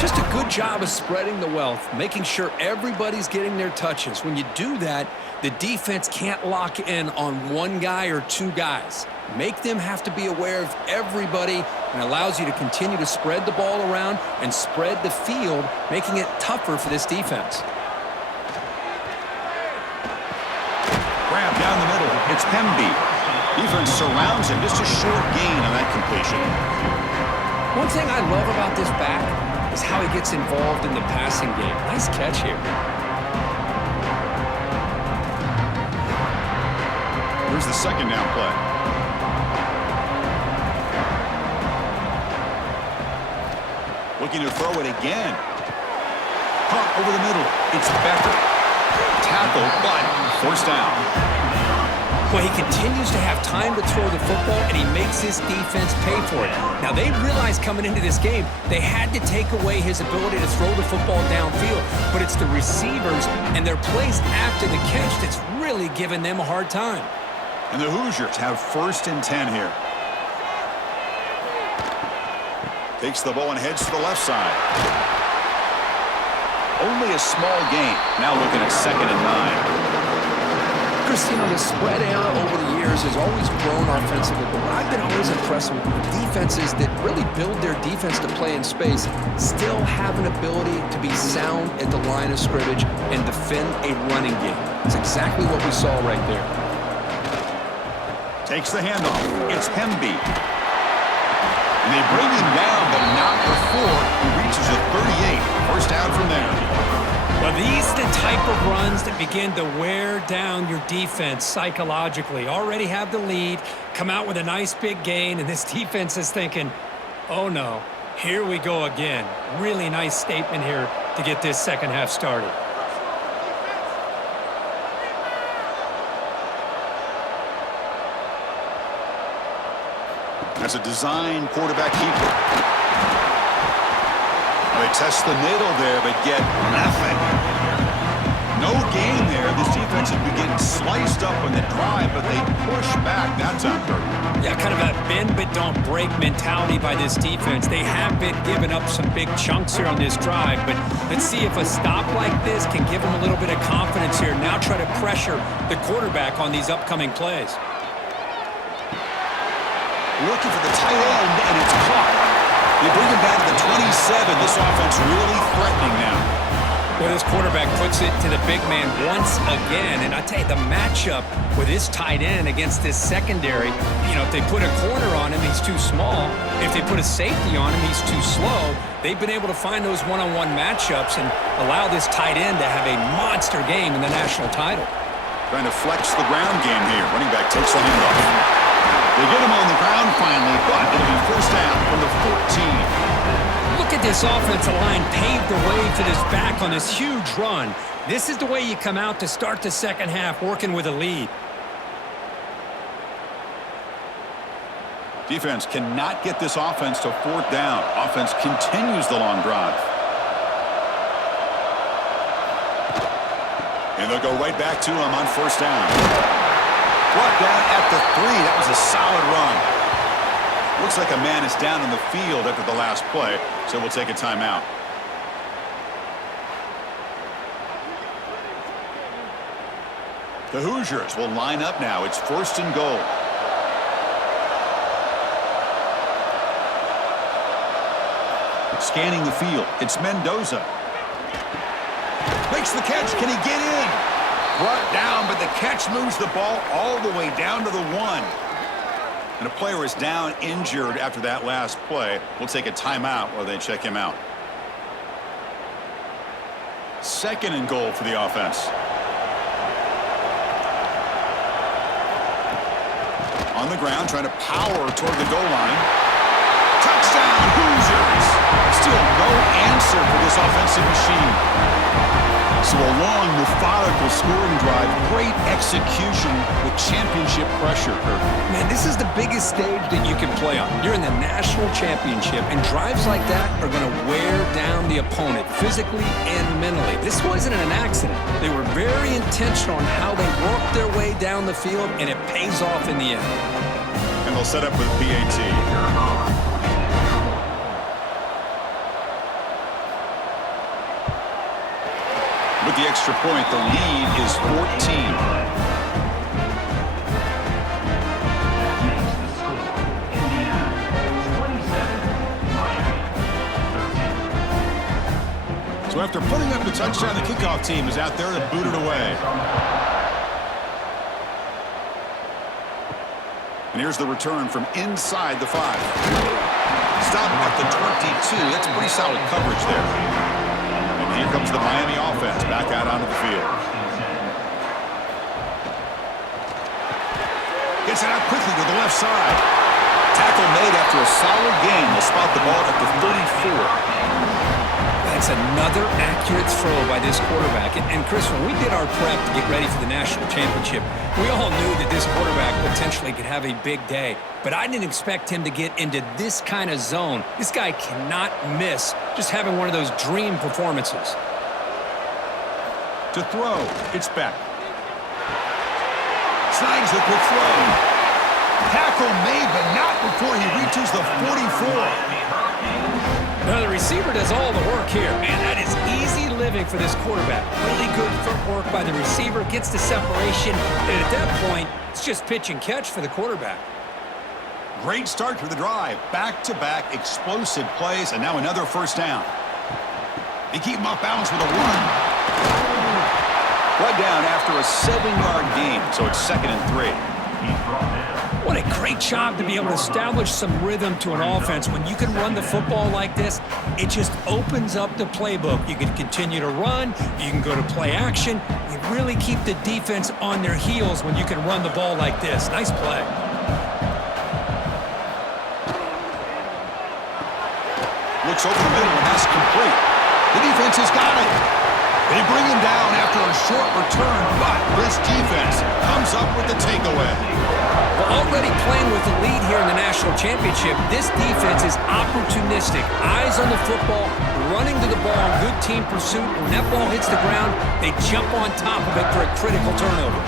Just a good job of spreading the wealth, making sure everybody's getting their touches. When you do that, the defense can't lock in on 1 guy or 2 guys. Make them have to be aware of everybody, and allows you to continue to spread the ball around and spread the field, making it tougher for this defense. Grab down the middle. It's Pemby. Defense surrounds him. Just a short gain on that completion. One thing I love about this back is how he gets involved in the passing game. Nice catch here. Here's the 2nd down play. Looking to throw it again. Caught over the middle. It's Becker. Tackled, but 1st down. Well, he continues to have time to throw the football, and he makes his defense pay for it. Now, they realized coming into this game they had to take away his ability to throw the football downfield, but it's the receivers and their plays after the catch that's really giving them a hard time. And the Hoosiers have 1st and 10 here. Takes the ball and heads to the left side. Only a small gain. Now looking at 2nd and 9. Chris, you know, the spread era over the years has always grown offensively, but what I've been always impressed with defenses that really build their defense to play in space still have an ability to be sound at the line of scrimmage and defend a running game. It's exactly what we saw right there. Takes the handoff. It's Hemby. And they bring him down, but not before he reaches the 38. First down from there. Well, these are the type of runs that begin to wear down your defense psychologically. Already have the lead, come out with a nice big gain, and this defense is thinking, oh no, here we go again. Really nice statement here to get this second half started. That's a design quarterback keeper. They test the middle there, but get nothing. No gain there. This defense has been getting sliced up on the drive, but they push back that time. Yeah, kind of a bend but don't break mentality by this defense. They have been giving up some big chunks here on this drive, but let's see if a stop like this can give them a little bit of confidence here. Now try to pressure the quarterback on these upcoming plays. Looking for the tight end, and it's caught. They bring him back to the 27. This offense really threatening now. Well, this quarterback puts it to the big man once again. And I tell you, the matchup with this tight end against this secondary, you know, if they put a corner on him, he's too small. If they put a safety on him, he's too slow. They've been able to find those one-on-one matchups and allow this tight end to have a monster game in the national title. Trying to flex the ground game here. Running back takes the handoff. They get him on the ground finally, but it'll be first down from the 14. Look at this offensive line paved the way for this back on this huge run. This is the way you come out to start the second half, working with a lead. Defense cannot get this offense to 4th down. Offense continues the long drive. And they'll go right back to him on first down. Brought down at the 3. That was a solid run. Looks like a man is down in the field after the last play, so we'll take a timeout. The Hoosiers will line up now. It's 1st and goal. Scanning the field. It's Mendoza. Makes the catch. Can he get in? Brought down, but the catch moves the ball all the way down to the 1. And a player is down injured after that last play. We'll take a timeout while they check him out. 2nd and goal for the offense. On the ground, trying to power toward the goal line. Touchdown, Hoosiers! Still no answer for this offensive machine. So a long, methodical scoring drive, great execution with championship pressure, Kirk. Man, this is the biggest stage that you can play on. You're in the national championship, and drives like that are going to wear down the opponent physically and mentally. This wasn't an accident. They were very intentional on how they worked their way down the field, and it pays off in the end. And they'll set up with PAT. With the extra point, the lead is 14. So after putting up the touchdown, the kickoff team is out there to boot it away. And here's the return from inside the 5. Stop at the 22. That's pretty solid coverage there. Here comes the Miami offense back out onto the field. Gets it out quickly to the left side. Tackle made after a solid gain. They'll spot the ball at the 34. It's another accurate throw by this quarterback. And Chris, when we did our prep to get ready for the national championship, we all knew that this quarterback potentially could have a big day. But I didn't expect him to get into this kind of zone. This guy cannot miss just having one of those dream performances. To throw, it's back. Snags the quick throw. Tackle made, but not before he reaches the 44. Now, the receiver does all the work here. Man, that is easy living for this quarterback. Really good footwork by the receiver, gets the separation, and at that point, it's just pitch and catch for the quarterback. Great start to the drive. Back-to-back explosive plays, and now another first down. They keep him off balance with a run. Brought down after a 7-yard gain, so it's 2nd and 3. What a great job to be able to establish some rhythm to an offense. When you can run the football like this, it just opens up the playbook. You can continue to run. You can go to play action. You really keep the defense on their heels when you can run the ball like this. Nice play. Looks over the middle, and that's complete. The defense has got it. They bring him down after a short return, but this defense comes up with the takeaway. Well, already playing with the lead here in the national championship, this defense is opportunistic. Eyes on the football, running to the ball, good team pursuit. When that ball hits the ground, they jump on top of it for a critical turnover.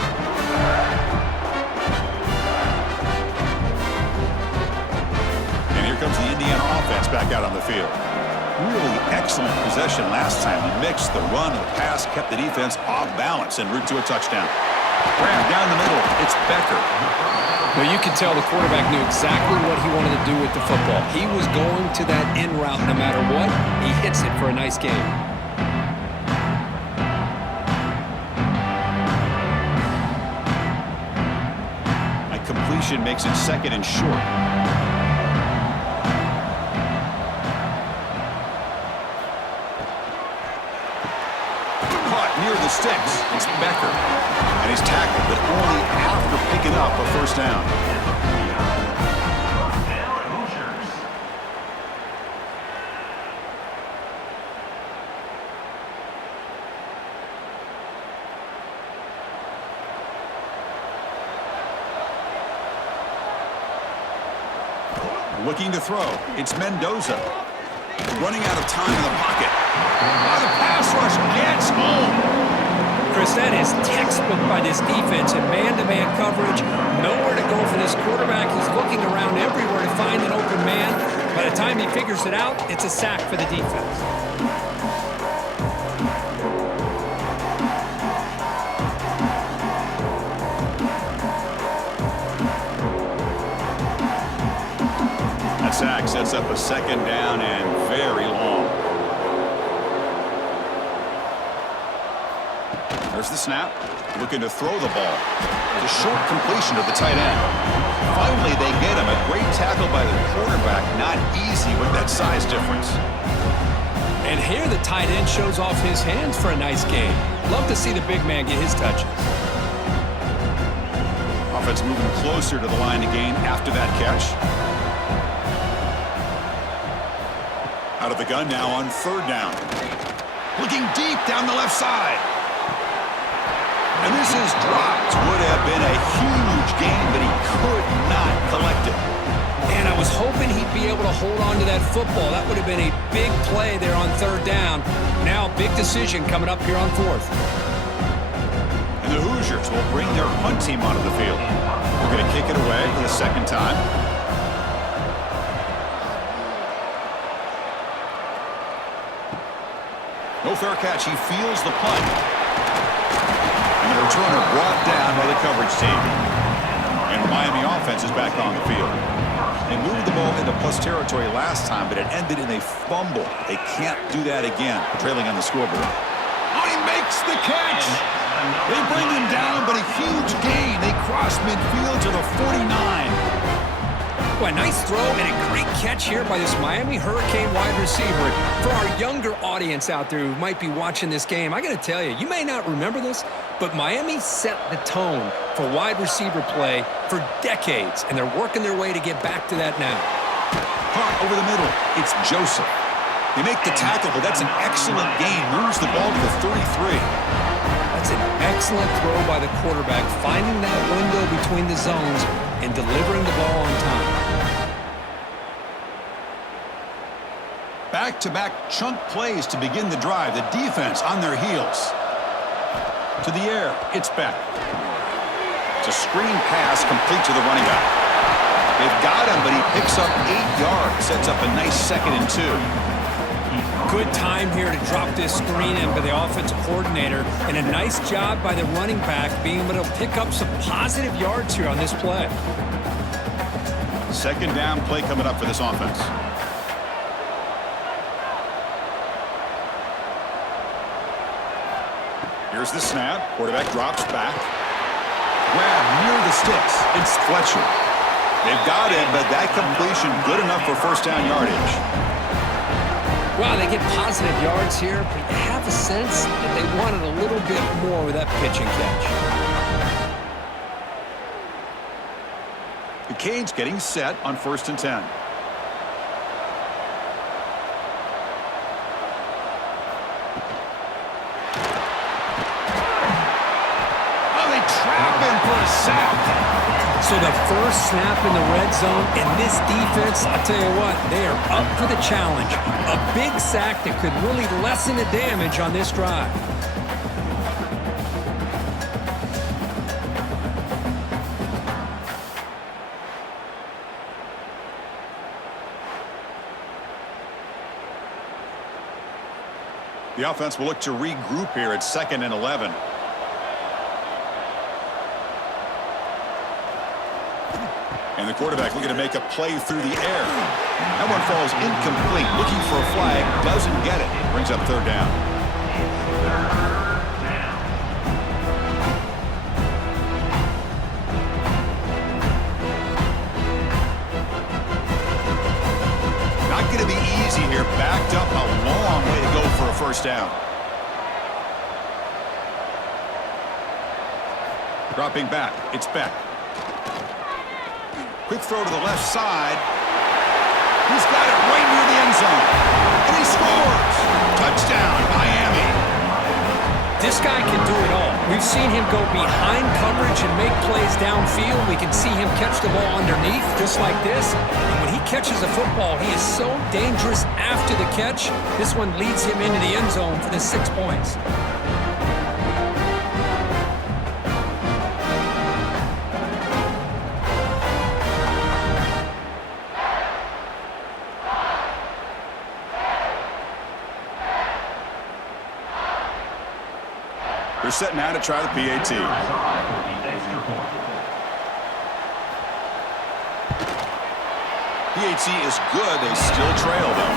And here comes the Indiana offense back out on the field. Really excellent possession last time. He mixed the run and the pass, kept the defense off balance en route to a touchdown. Graham down the middle. It's Becker. Well, you can tell the quarterback knew exactly what he wanted to do with the football. He was going to that in route no matter what. He hits it for a nice gain. A completion makes it 2nd and short. Near the sticks, it's Becker. And he's tackled, but only after picking up a first down. Looking to throw, it's Mendoza. Running out of time in the pocket. The pass rush gets home. Chris, that is textbook by this defense in man-to-man coverage. Nowhere to go for this quarterback. He's looking around everywhere to find an open man. By the time he figures it out, it's a sack for the defense. That sack sets up a 2nd down and very long. There's the snap. Looking to throw the ball. The short completion to the tight end. Finally, they get him. A great tackle by the quarterback. Not easy with that size difference. And here the tight end shows off his hands for a nice gain. Love to see the big man get his touches. Offense moving closer to the line to gain after that catch. Out of the gun now on 3rd down. Looking deep down the left side. And this is dropped. Would have been a huge gain, but he could not collect it. And I was hoping he'd be able to hold on to that football. That would have been a big play there on 3rd down. Now, big decision coming up here on 4th. And the Hoosiers will bring their punt team onto the field. We're going to kick it away for the 2nd time. No fair catch. He feels the punt. And the returner brought down by the coverage team. And the Miami offense is back on the field. They moved the ball into plus territory last time, but it ended in a fumble. They can't do that again, trailing on the scoreboard. Oh, he makes the catch! They bring him down, but a huge gain. They cross midfield to the 49. Well, a nice throw and a great catch here by this Miami Hurricane wide receiver. For our younger audience out there who might be watching this game, I got to tell you, you may not remember this, but Miami set the tone for wide receiver play for decades, and they're working their way to get back to that now. Caught over the middle. It's Joseph. They make the tackle, but that's an excellent gain. Moves the ball to the 33. That's an excellent throw by the quarterback, finding that window between the zones and delivering the ball on time. Back-to-back chunk plays to begin the drive. The defense on their heels. To the air, it's back. It's a screen pass complete to the running back. They've got him, but he picks up 8 yards. Sets up a nice 2nd and 2. Good time here to drop this screen in by the offensive coordinator, and a nice job by the running back being able to pick up some positive yards here on this play. 2nd down play coming up for this offense. Here's the snap. Quarterback drops back. Grab near the sticks. It's Fletcher. They've got him, but that completion good enough for 1st down yardage. Wow, they get positive yards here, but you have a sense that they wanted a little bit more with that pitch and catch. The Canes getting set on 1st and 10. So the first snap in the red zone, and this defense, I'll tell you what, they are up for the challenge. A big sack that could really lessen the damage on this drive. The offense will look to regroup here at 2nd and 11. And the quarterback looking to make a play through the air. That one falls incomplete. Looking for a flag. Doesn't get it. Brings up 3rd down. Not going to be easy here. Backed up a long way to go for a 1st down. Dropping back. It's Beck. Quick throw to the left side. He's got it right near the end zone. And he scores. Touchdown, Miami. This guy can do it all. We've seen him go behind coverage and make plays downfield. We can see him catch the ball underneath, just like this. And when he catches a football, he is so dangerous after the catch. This one leads him into the end zone for the 6 points. They're set now to try the PAT. PAT is good. They still trail, though.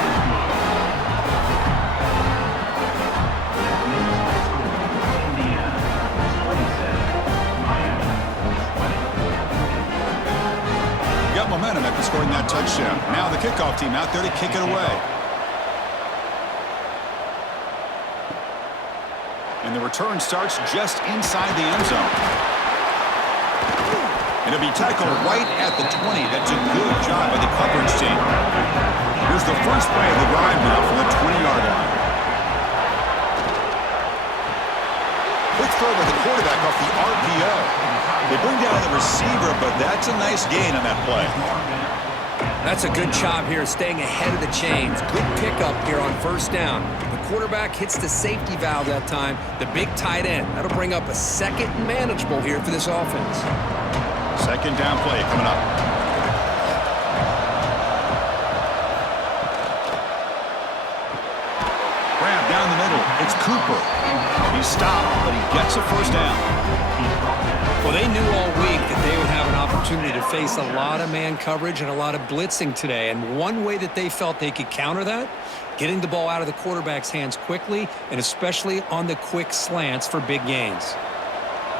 Got momentum after scoring that touchdown. Now the kickoff team out there to kick it away. And the return starts just inside the end zone. And it'll be tackled right at the 20. That's a good job by the coverage team. Here's the first play of the drive now from the 20-yard line. Quick throw by the quarterback off the RPO. They bring down the receiver, but that's a nice gain on that play. That's a good job here, staying ahead of the chains. Good pickup here on 1st down. The quarterback hits the safety valve that time. The big tight end. That'll bring up a 2nd and manageable here for this offense. 2nd down play coming up. Grab down the middle. It's Cooper. He's stopped, but he gets a 1st down. Well, they knew all week that they would have an opportunity to face a lot of man coverage and a lot of blitzing today. And one way that they felt they could counter that, getting the ball out of the quarterback's hands quickly, and especially on the quick slants for big gains.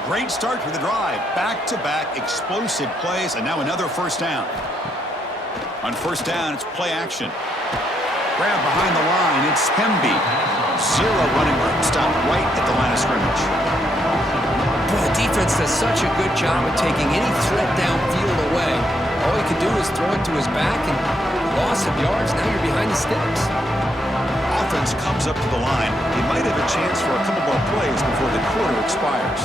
Great start for the drive. Back-to-back explosive plays, and now another 1st down. On 1st down, it's play action. Grab behind the line. It's Hemby. 0 running room. Stop right at the line of scrimmage. Well, the defense does such a good job of taking any threat downfield away. All he could do is throw it to his back, and loss of yards, now you're behind the sticks. offense comes up to the line, he might have a chance for a couple more plays before the quarter expires.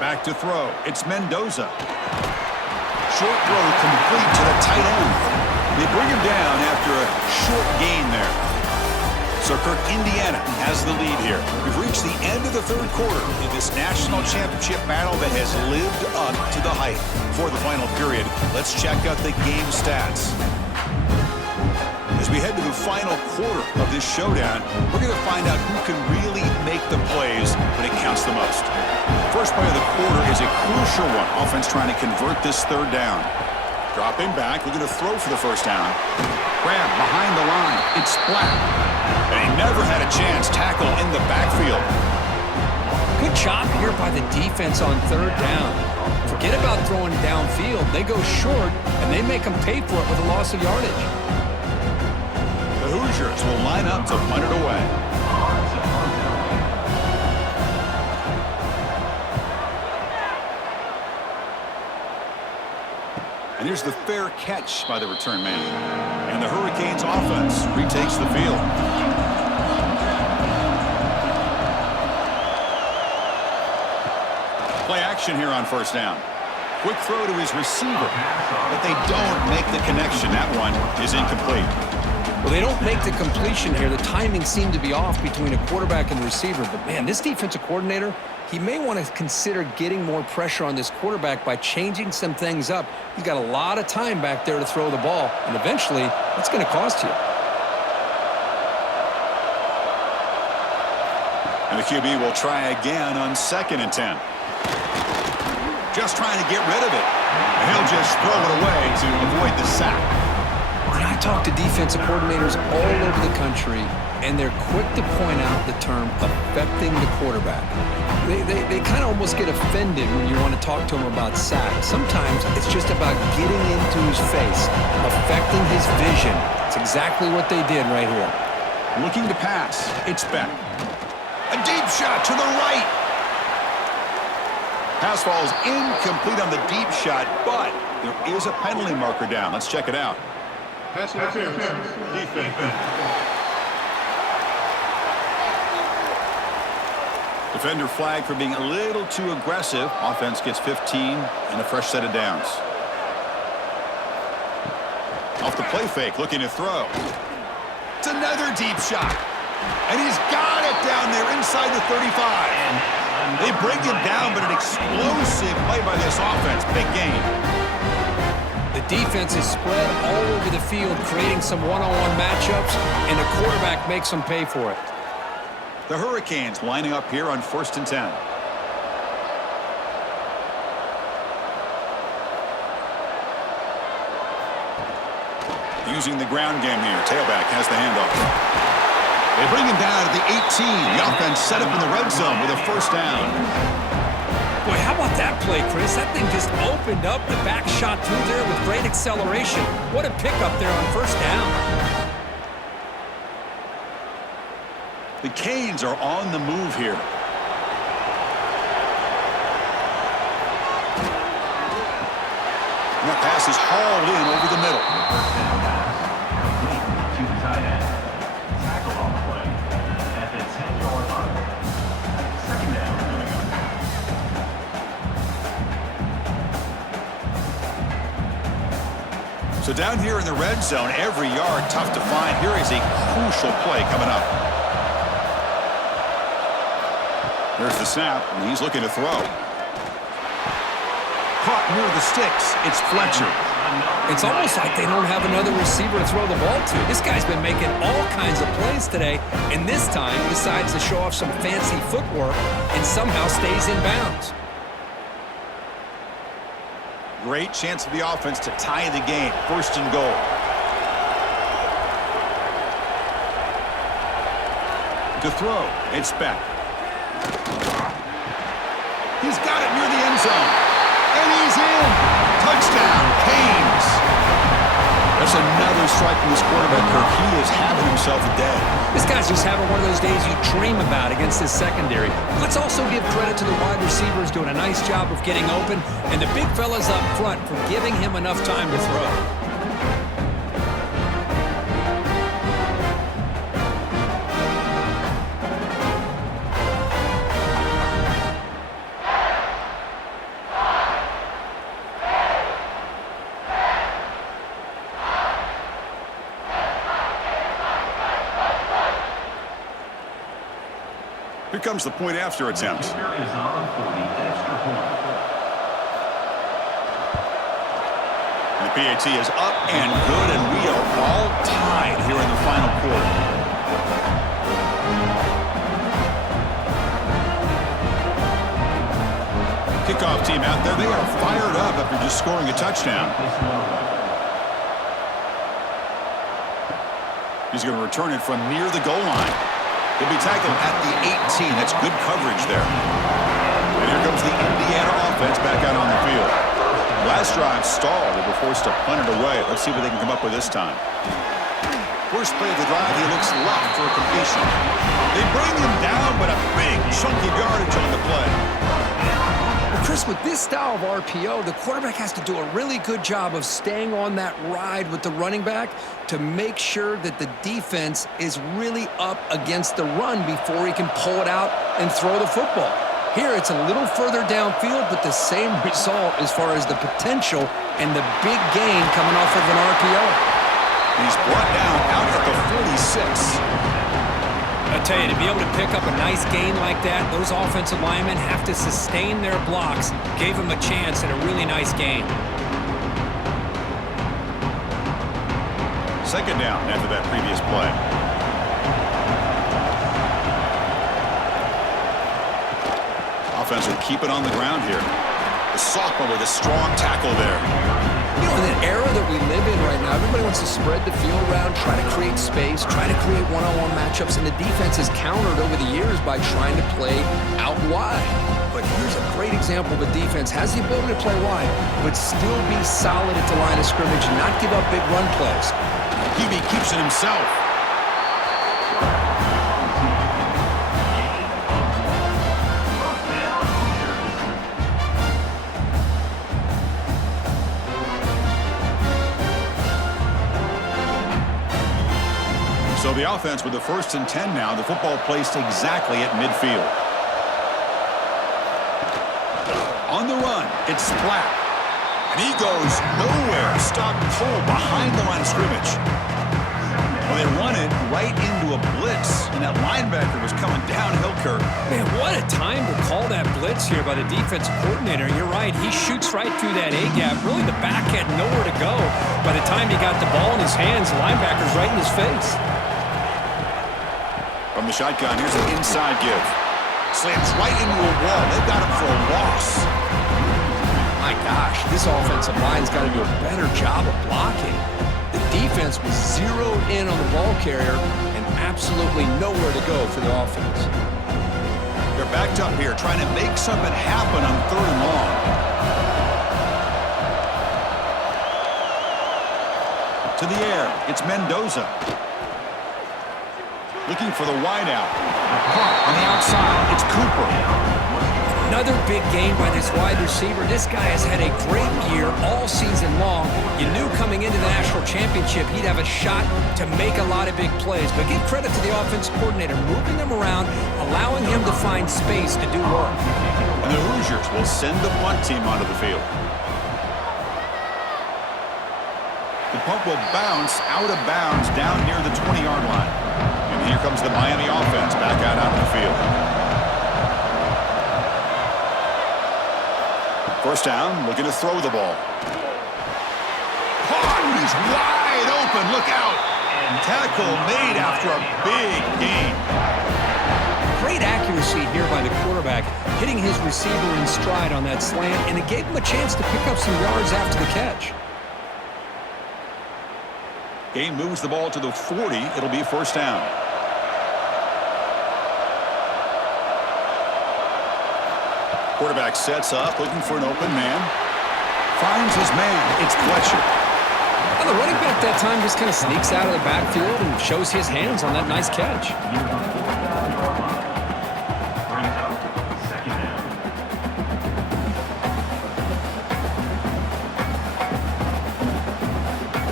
Back to throw. It's Mendoza. Short throw complete to the tight end. They bring him down after a short gain there. So Kirk, Indiana has the lead here. We've reached the end of the third quarter in this national championship battle that has lived up to the hype. For the final period, let's check out the game stats. As we head to the final quarter of this showdown, we're going to find out who can really make the plays when it counts the most. First play of the quarter is a crucial one. Offense trying to convert this third down. Dropping back, looking to throw for the first down. Grab behind the line. It's Splat. And he never had a chance. Tackle in the backfield. Good job here by the defense on third down. Forget about throwing downfield. They go short, and they make them pay for it with a loss of yardage. The Hoosiers will line up to punt it away. And here's the fair catch by the return man. And the Hurricanes offense retakes the field. Play action here on first down. Quick throw to his receiver, but they don't make the connection. That one is incomplete. Well, they don't make the completion here. The timing seemed to be off between a quarterback and receiver. But, man, this defensive coordinator, he may want to consider getting more pressure on this quarterback by changing some things up. He's got a lot of time back there to throw the ball, and eventually that's going to cost you. And the QB will try again on 2nd and 10. Just trying to get rid of it. And he'll just throw it away to avoid the sack. And I talk to defensive coordinators all over the country, and they're quick to point out the term affecting the quarterback. They kind of almost get offended when you want to talk to them about sacks. Sometimes it's just about getting into his face, affecting his vision. It's exactly what they did right here. Looking to pass. It's Beck. A deep shot to the right. Pass falls incomplete on the deep shot, but there is a penalty marker down. Let's check it out. Pass interference. Defense. Defender flag for being a little too aggressive. Offense gets 15 and a fresh set of downs. Off the play fake, looking to throw. It's another deep shot. And he's got it down there inside the 35. They bring him down, but an explosive play by this offense. Big game. The defense is spread all over the field, creating some one-on-one matchups, and the quarterback makes them pay for it. The Hurricanes lining up here on 1st and 10. Using the ground game here. Tailback has the handoff. They bring him down at the 18. The offense set up in the red zone with a first down. Boy, how about that play, Chris? That thing just opened up. The back shot through there with great acceleration. What a pickup there on first down. The Canes are on the move here. And that pass is hauled in over the middle. So down here in the red zone, every yard tough to find. Here is a crucial play coming up. There's the snap, and he's looking to throw. Caught near the sticks. It's Fletcher. It's almost like they don't have another receiver to throw the ball to. This guy's been making all kinds of plays today, and this time decides to show off some fancy footwork and somehow stays in bounds. Great chance for the offense to tie the game. 1st and goal. To throw, it's Beck. He's got it near the end zone. And he's in. Touchdown, Canes. That's another strike from this quarterback, Kirk. He is having himself a day. This guy's just having one of those days you dream about against his secondary. Let's also give credit to the wide receivers doing a nice job of getting open, and the big fellas up front for giving him enough time to throw. Here comes the point after attempt. Is on for the extra point. And the PAT is up and good, and we are all tied here in the final quarter. Kickoff team out there. They are fired up after just scoring a touchdown. He's going to return it from near the goal line. He'll be tackled at the 18. That's good coverage there. And here comes the Indiana offense back out on the field. Last drive stalled. They were forced to punt it away. Let's see what they can come up with this time. First play of the drive, he looks left for a completion. They bring him down, but a big chunk of yardage on the play. Chris, with this style of RPO, the quarterback has to do a really good job of staying on that ride with the running back to make sure that the defense is really up against the run before he can pull it out and throw the football. Here, it's a little further downfield, but the same result as far as the potential and the big gain coming off of an RPO. He's brought down out at the 46. I tell you, to be able to pick up a nice gain like that, those offensive linemen have to sustain their blocks. Gave him a chance at a really nice gain. Second down after that previous play. Offense will keep it on the ground here. The sophomore with a strong tackle there. You know, in an era that we live in right now, everybody wants to spread the field around, try to create space, try to create one-on-one matchups, and the defense has countered over the years by trying to play out wide. But here's a great example of a defense has the ability to play wide, but still be solid at the line of scrimmage and not give up big run plays. QB keeps it himself. So the offense with the 1st and 10 now. The football placed exactly at midfield. On the run, it's Splat. And he goes nowhere. Stopped cold behind the line of scrimmage. Well, they run it right into a blitz, and that linebacker was coming downhill, Kirk. Man, what a time to call that blitz here by the defensive coordinator. You're right. He shoots right through that A-gap. Really, the back had nowhere to go. By the time he got the ball in his hands, the linebacker's right in his face. From the shotgun, here's an inside give. Slams right into a wall. They've got him for a loss. My gosh, this offensive line's got to do a better job of blocking. The defense was zeroed in on the ball carrier and absolutely nowhere to go for the offense. They're backed up here, trying to make something happen on 3rd and long. To the air, it's Mendoza. Looking for the wideout. On the outside, it's Cooper. Another big gain by this wide receiver. This guy has had a great year all season long. You knew coming into the national championship he'd have a shot to make a lot of big plays. But give credit to the offensive coordinator, moving him around, allowing him to find space to do work. And the Hoosiers will send the punt team onto the field. The punt will bounce out of bounds down near the 20-yard line. And here comes the Miami offense back out onto the field. First down, looking to throw the ball. Caught, he's wide open, look out. And tackle made after a big gain. Great accuracy here by the quarterback, hitting his receiver in stride on that slant, and it gave him a chance to pick up some yards after the catch. Game moves the ball to the 40. It'll be first down. Quarterback sets up, looking for an open man. Finds his man. It's Fletcher. Well, the running back that time just kind of sneaks out of the backfield and shows his hands on that nice catch.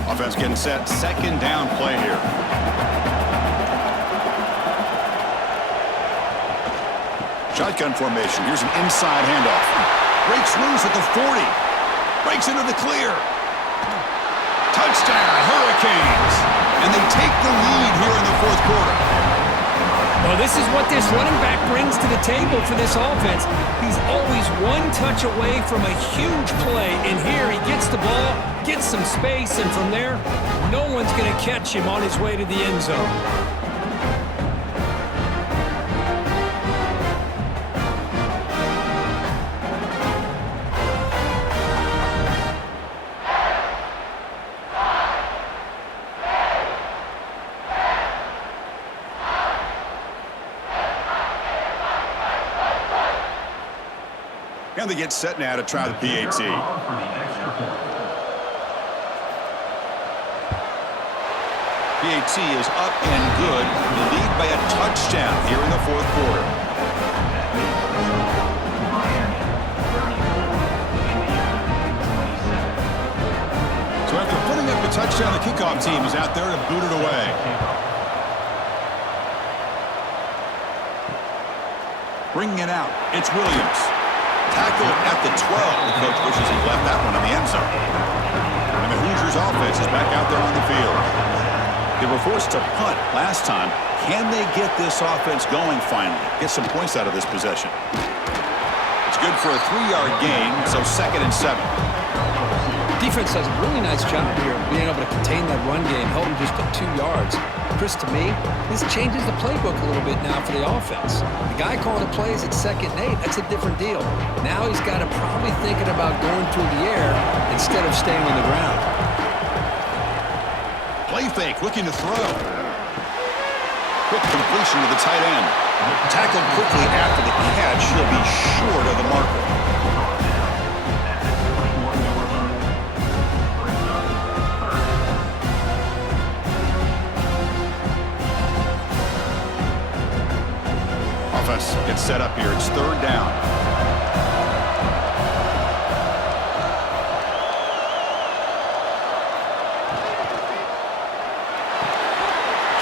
Offense getting set. Second down play here. Shotgun formation. Here's an inside handoff. Breaks loose at the 40. Breaks into the clear. Touchdown, Hurricanes. And they take the lead here in the fourth quarter. Well, this is what this running back brings to the table for this offense. He's always one touch away from a huge play, and here he gets the ball, gets some space, and from there, no one's going to catch him on his way to the end zone. And they get set now to try the PAT. For the extra point. PAT is up and good. The lead by a touchdown here in the fourth quarter. So after putting up a touchdown, the kickoff team is out there to boot it away. Bringing it out, it's Williams. Tackled at the 12. The coach wishes he left that one in the end zone. And the Hoosiers offense is back out there on the field. They were forced to punt last time. Can they get this offense going finally? Get some points out of this possession. It's good for a 3-yard gain, so 2nd and 7. Defense does a really nice job here of being able to contain that run game, held him just at 2 yards. Chris, to me, this changes the playbook a little bit now for the offense. The guy calling the plays at 2nd and 8, that's a different deal. Now he's got to probably thinking about going through the air instead of staying on the ground. Play fake, looking to throw. Quick completion to the tight end. Tackled quickly after the catch. He'll be short of the marker. Offense gets set up here. It's 3rd down.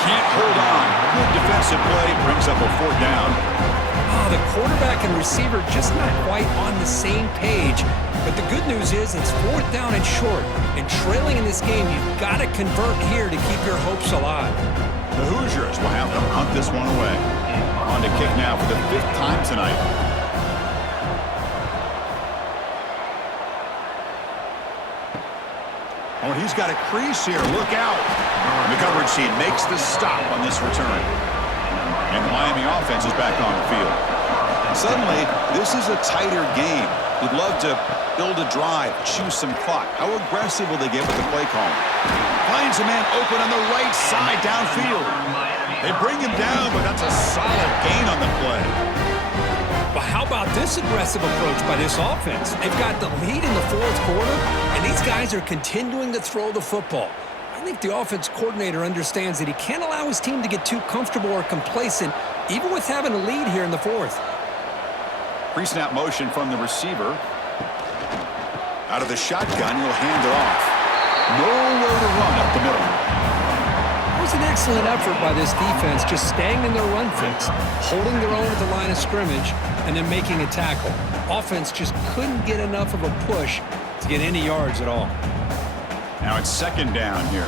Can't hold on. Good defensive play. Brings up a 4th down. Oh, the quarterback and receiver just not quite on the same page. But the good news is it's 4th down and short. And trailing in this game, you've got to convert here to keep your hopes alive. The Hoosiers will have to hunt this one away. On to kick now for the 5th time tonight. Oh, and he's got a crease here. Look out. And the coverage team makes the stop on this return. And the Miami offense is back on the field. Suddenly, this is a tighter game. You'd love to build a drive, choose some clock. How aggressive will they get with the play call? Finds a man open on the right side downfield. They bring him down, but that's a solid gain on the play. But how about this aggressive approach by this offense? They've got the lead in the 4th quarter, and these guys are continuing to throw the football. I think the offense coordinator understands that he can't allow his team to get too comfortable or complacent, even with having a lead here in the 4th. Pre-snap motion from the receiver. Out of the shotgun, he'll hand it off. Nowhere to run up the middle. It was an excellent effort by this defense, just staying in their run fix, holding their own at the line of scrimmage, and then making a tackle. Offense just couldn't get enough of a push to get any yards at all. Now it's 2nd down here.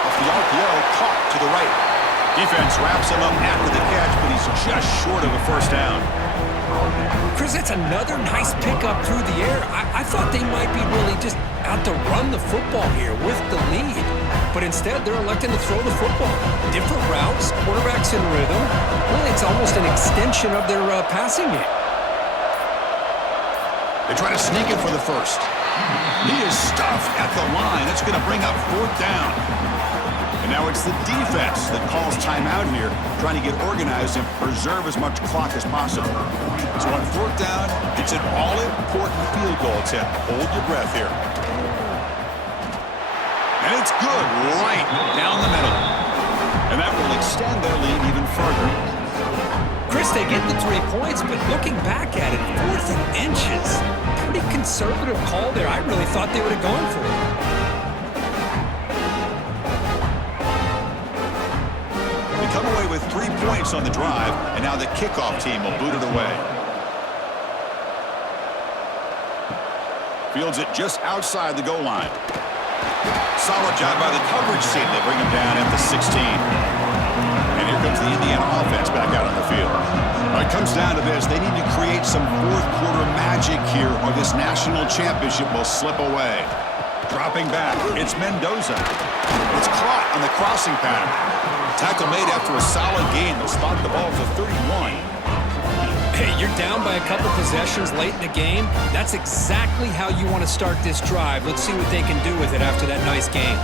Off the RPO, caught to the right. Defense wraps him up after the catch, but he's just short of a 1st down. Chris, that's another nice pickup through the air. I thought they might be really just out to run the football here with the lead. But instead, they're electing to throw the football. Different routes, quarterbacks in rhythm. Really, it's almost an extension of their passing game. They try to sneak it for the 1st. He is stuffed at the line. It's going to bring up 4th down. And now it's the defense that calls timeout here, trying to get organized and preserve as much clock as possible. So on 4th down, it's an all-important field goal attempt. Hold your breath here. And it's good, right down the middle. And that will extend their lead even further. Chris, they get the 3 points, but looking back at it, 4th and inches. Pretty conservative call there. I really thought they would have gone for it. Come away with 3 points on the drive, and now the kickoff team will boot it away. Fields it just outside the goal line. Solid job by the coverage team. They bring him down at the 16. And here comes the Indiana offense back out on the field. It comes down to this. They need to create some fourth-quarter magic here or this national championship will slip away. Dropping back, it's Mendoza. It's caught on the crossing pattern. Tackle made after a solid gain. They'll spot the ball for 31. Hey, you're down by a couple possessions late in the game. That's exactly how you want to start this drive. Let's see what they can do with it after that nice game.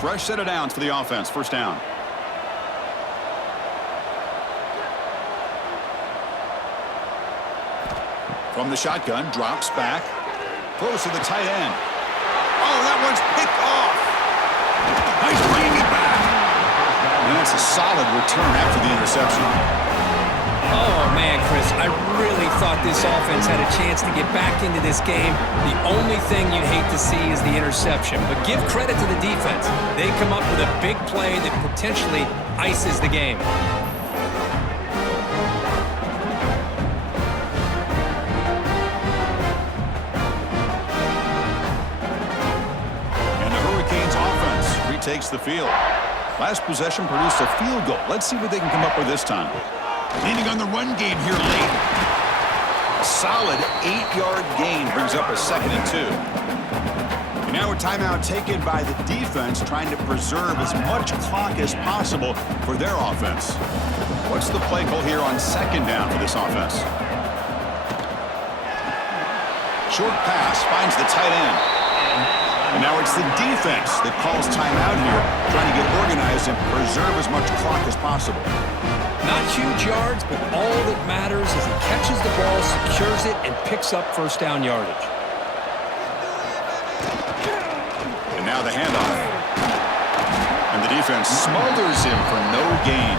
Fresh set of downs for the offense. First down. From the shotgun, drops back. Throws to the tight end. Oh, that one's picked off. He's bringing it back. And that's a solid return after the interception. Oh, man, Chris, I really thought this offense had a chance to get back into this game. The only thing you'd hate to see is the interception. But give credit to the defense. They come up with a big play that potentially ices the game. Takes the field. Last possession produced a field goal. Let's see what they can come up with this time. Leaning on the run game here late. A solid 8-yard gain brings up a 2nd and 2. And now a timeout taken by the defense trying to preserve as much clock as possible for their offense. What's the play call here on 2nd down for this offense? Short pass finds the tight end. And now it's the defense that calls timeout here, trying to get organized and preserve as much clock as possible. Not huge yards, but all that matters is he catches the ball, secures it, and picks up first down yardage. And now the handoff. And the defense smothers him for no gain.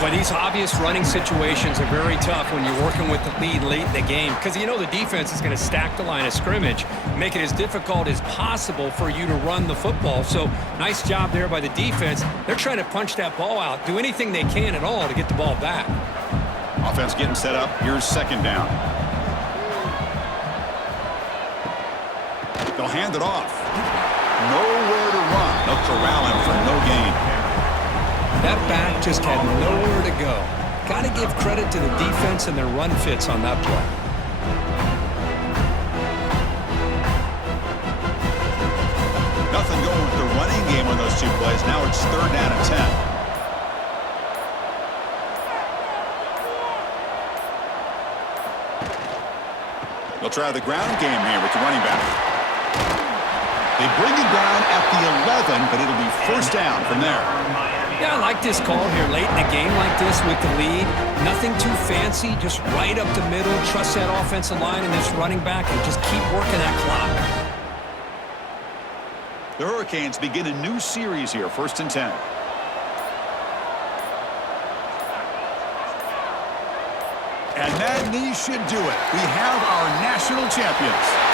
But these obvious running situations are very tough when you're working with the lead late in the game because you know the defense is going to stack the line of scrimmage, make it as difficult as possible for you to run the football. So nice job there by the defense. They're trying to punch that ball out, do anything they can at all to get the ball back. Offense getting set up. Here's 2nd down. They'll hand it off. Nowhere to run. They'll corral him for no gain. That back just had nowhere to go. Got to give credit to the defense and their run fits on that play. Nothing going with the running game on those 2 plays. Now it's 3rd down and 10. They'll try the ground game here with the running back. They bring it down at the 11, but it'll be first down from there. Yeah, I like this call here late in a game like this with the lead. Nothing too fancy, just right up the middle. Trust that offensive line and this running back and just keep working that clock. The Hurricanes begin a new series here, 1st and 10. And that knee should do it. We have our national champions.